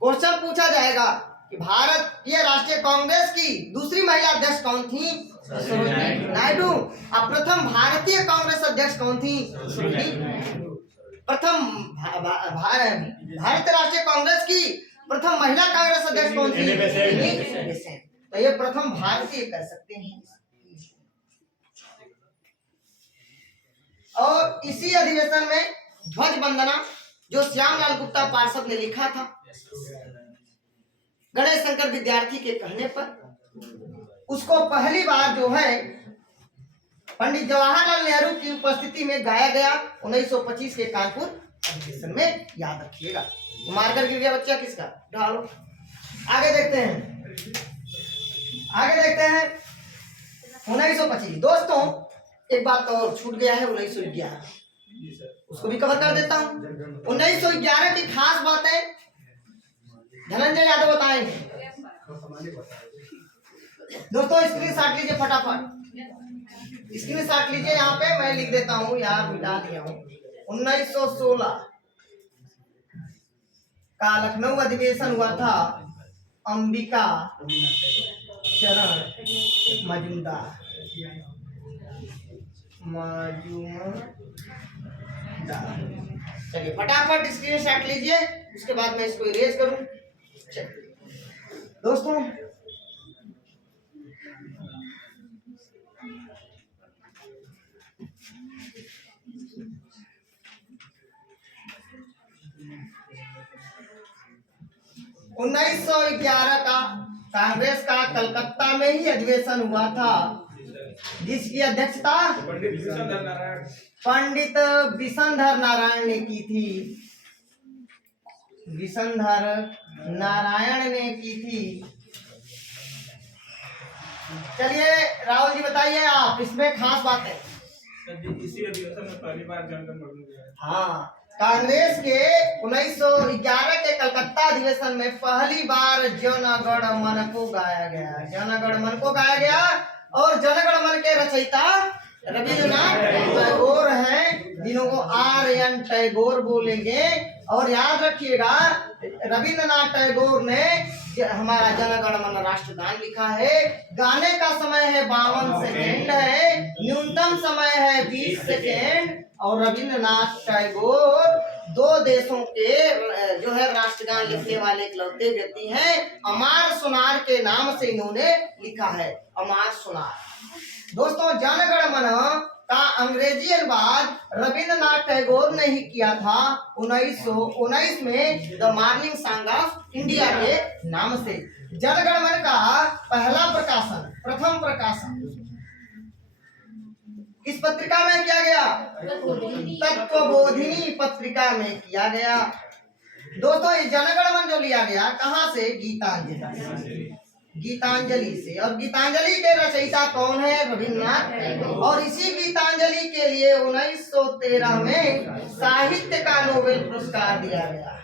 क्वेश्चन पूछा जाएगा कि भारतीय राष्ट्रीय कांग्रेस की दूसरी महिला अध्यक्ष कौन थी? सरोजिनी नायडू। अब प्रथम भारतीय कांग्रेस अध्यक्ष कौन थी? प्रथम भारतीय राष्ट्रीय कांग्रेस की प्रथम महिला कांग्रेस अध्यक्ष कौन थी? तो ये प्रथम भारतीय कह सकते हैं। और इसी अधिवेशन में ध्वज वंदना, जो श्यामलाल गुप्ता पार्षद ने लिखा था, गणेश शंकर विद्यार्थी के कहने पर, उसको पहली बार जो है पंडित जवाहरलाल नेहरू की उपस्थिति में गाया गया 1925 के कानपुर अधिवेशन में, याद रखिएगा। मार्कर गिर गया बच्चा किसका? ढालो। आगे देखते हैं 1925। दोस्तों एक बात तो और छूट गया है, 1911, उसको भी कवर कर देता हूँ। 1911 की खास बातें धनंजय यादव बताएंगे। दोस्तों स्क्रीन शॉट लीजिए, फटाफट स्क्रीन शॉट लीजिए। यहाँ पे मैं लिख देता हूँ, यार मिटा दिया हूँ। 1916 का लखनऊ अधिवेशन हुआ था। अंबिका चरण मजूमदार, चलिए फटाफट स्क्रीन शॉट लीजिए, उसके बाद मैं इसको इरेज करूं। दोस्तों उन्नीस 1911 का कांग्रेस का कलकत्ता में ही अधिवेशन हुआ था, जिसकी अध्यक्षता पंडित विशंधर नारायण ने की थी। विशंधर नारायण ने की थी। चलिए राहुल जी बताइए आप, इसमें खास बात है। इसी अधिवेशन में पहली बार जनगण मन। हाँ, कांग्रेस के 1911 के कलकत्ता अधिवेशन में पहली बार जनगण मन को गाया गया। जनगण मन को गाया गया, और जनगण मन के रचयिता रविन्द्रनाथ टैगोर हैं, जिन्हों को आर.एन. टैगोर बोलेंगे। और याद रखिएगा, रविन्द्रनाथ टैगोर ने हमारा जनगण मन राष्ट्रगान लिखा है। गाने का समय है 52 सेकेंड है, न्यूनतम समय है 20 सेकेंड। और रविन्द्रनाथ टैगोर दो देशों के जो है राष्ट्रगान लिखने वाले इकलौते व्यक्ति हैं। अमार सुनार के नाम से इन्होंने लिखा है, अमार सुनार। दोस्तों जनगण मन का अंग्रेजी अनुवाद रविन्द्रनाथ टैगोर ने ही किया था 1919 में the morning song of India के नाम से। जनगण मन का पहला प्रकाशन, प्रथम प्रकाशन किस पत्रिका में किया गया? तत्वबोधिनी पत्रिका में किया गया। दोस्तों ये जनगण मन जो लिया गया कहाँ से? गीतांजलि से। और गीतांजलि के रचयिता कौन है? रविन्द्रनाथ। और इसी गीतांजलि के लिए 1913 में साहित्य का नोबेल पुरस्कार दिया गया।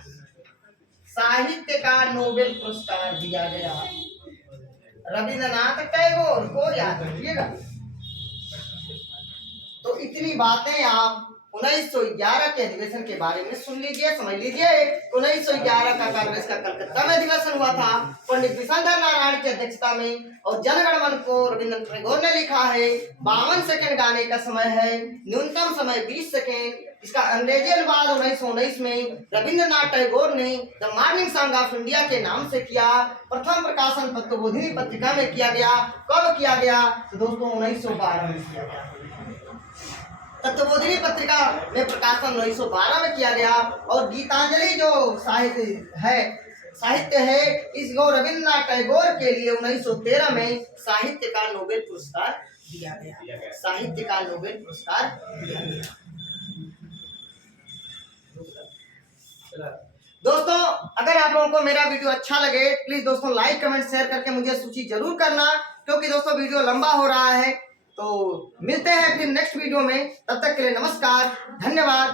साहित्य का नोबेल पुरस्कार दिया गया रविन्द्रनाथ टैगोर को, याद रखिएगा। तो इतनी बातें आप 1911 के अधिवेशन के बारे में सुन लीजिए, समझ लीजिए। 1911 का कांग्रेस का कलकत्ता में अधिवेशन हुआ था पंडित विश्वनाथ नारायण की अध्यक्षता में, और जनगण मन को रविंद्रनाथ टैगोर ने लिखा है। 52 सेकंड गाने का समय है, न्यूनतम समय 20 सेकंड। इसका अंग्रेजी अनुवाद 1919 में रविंद्रनाथ टैगोर ने the morning song of India के नाम से किया। प्रथम प्रकाशन तत्वबोधिनी पत्रिका में किया गया। कब किया गया? तो दोस्तों 1912 में किया गया। तत्वबोधिनी पत्रिका में प्रकाशन 1912 में किया गया। और गीतांजलि जो साहित्य है इसको रविंद्रनाथ टैगोर के लिए 1913 में साहित्य का नोबेल पुरस्कार दिया गया। साहित्य का नोबेल पुरस्कार दिया गया। दोस्तों, अगर आप लोगों को मेरा वीडियो अच्छा लगे प्लीज दोस्तों लाइक कमेंट शेयर करके मुझे सूची जरूर करना, क्योंकि दोस्तों वीडियो लंबा हो रहा है। तो मिलते हैं फिर नेक्स्ट वीडियो में, तब तक के लिए नमस्कार, धन्यवाद।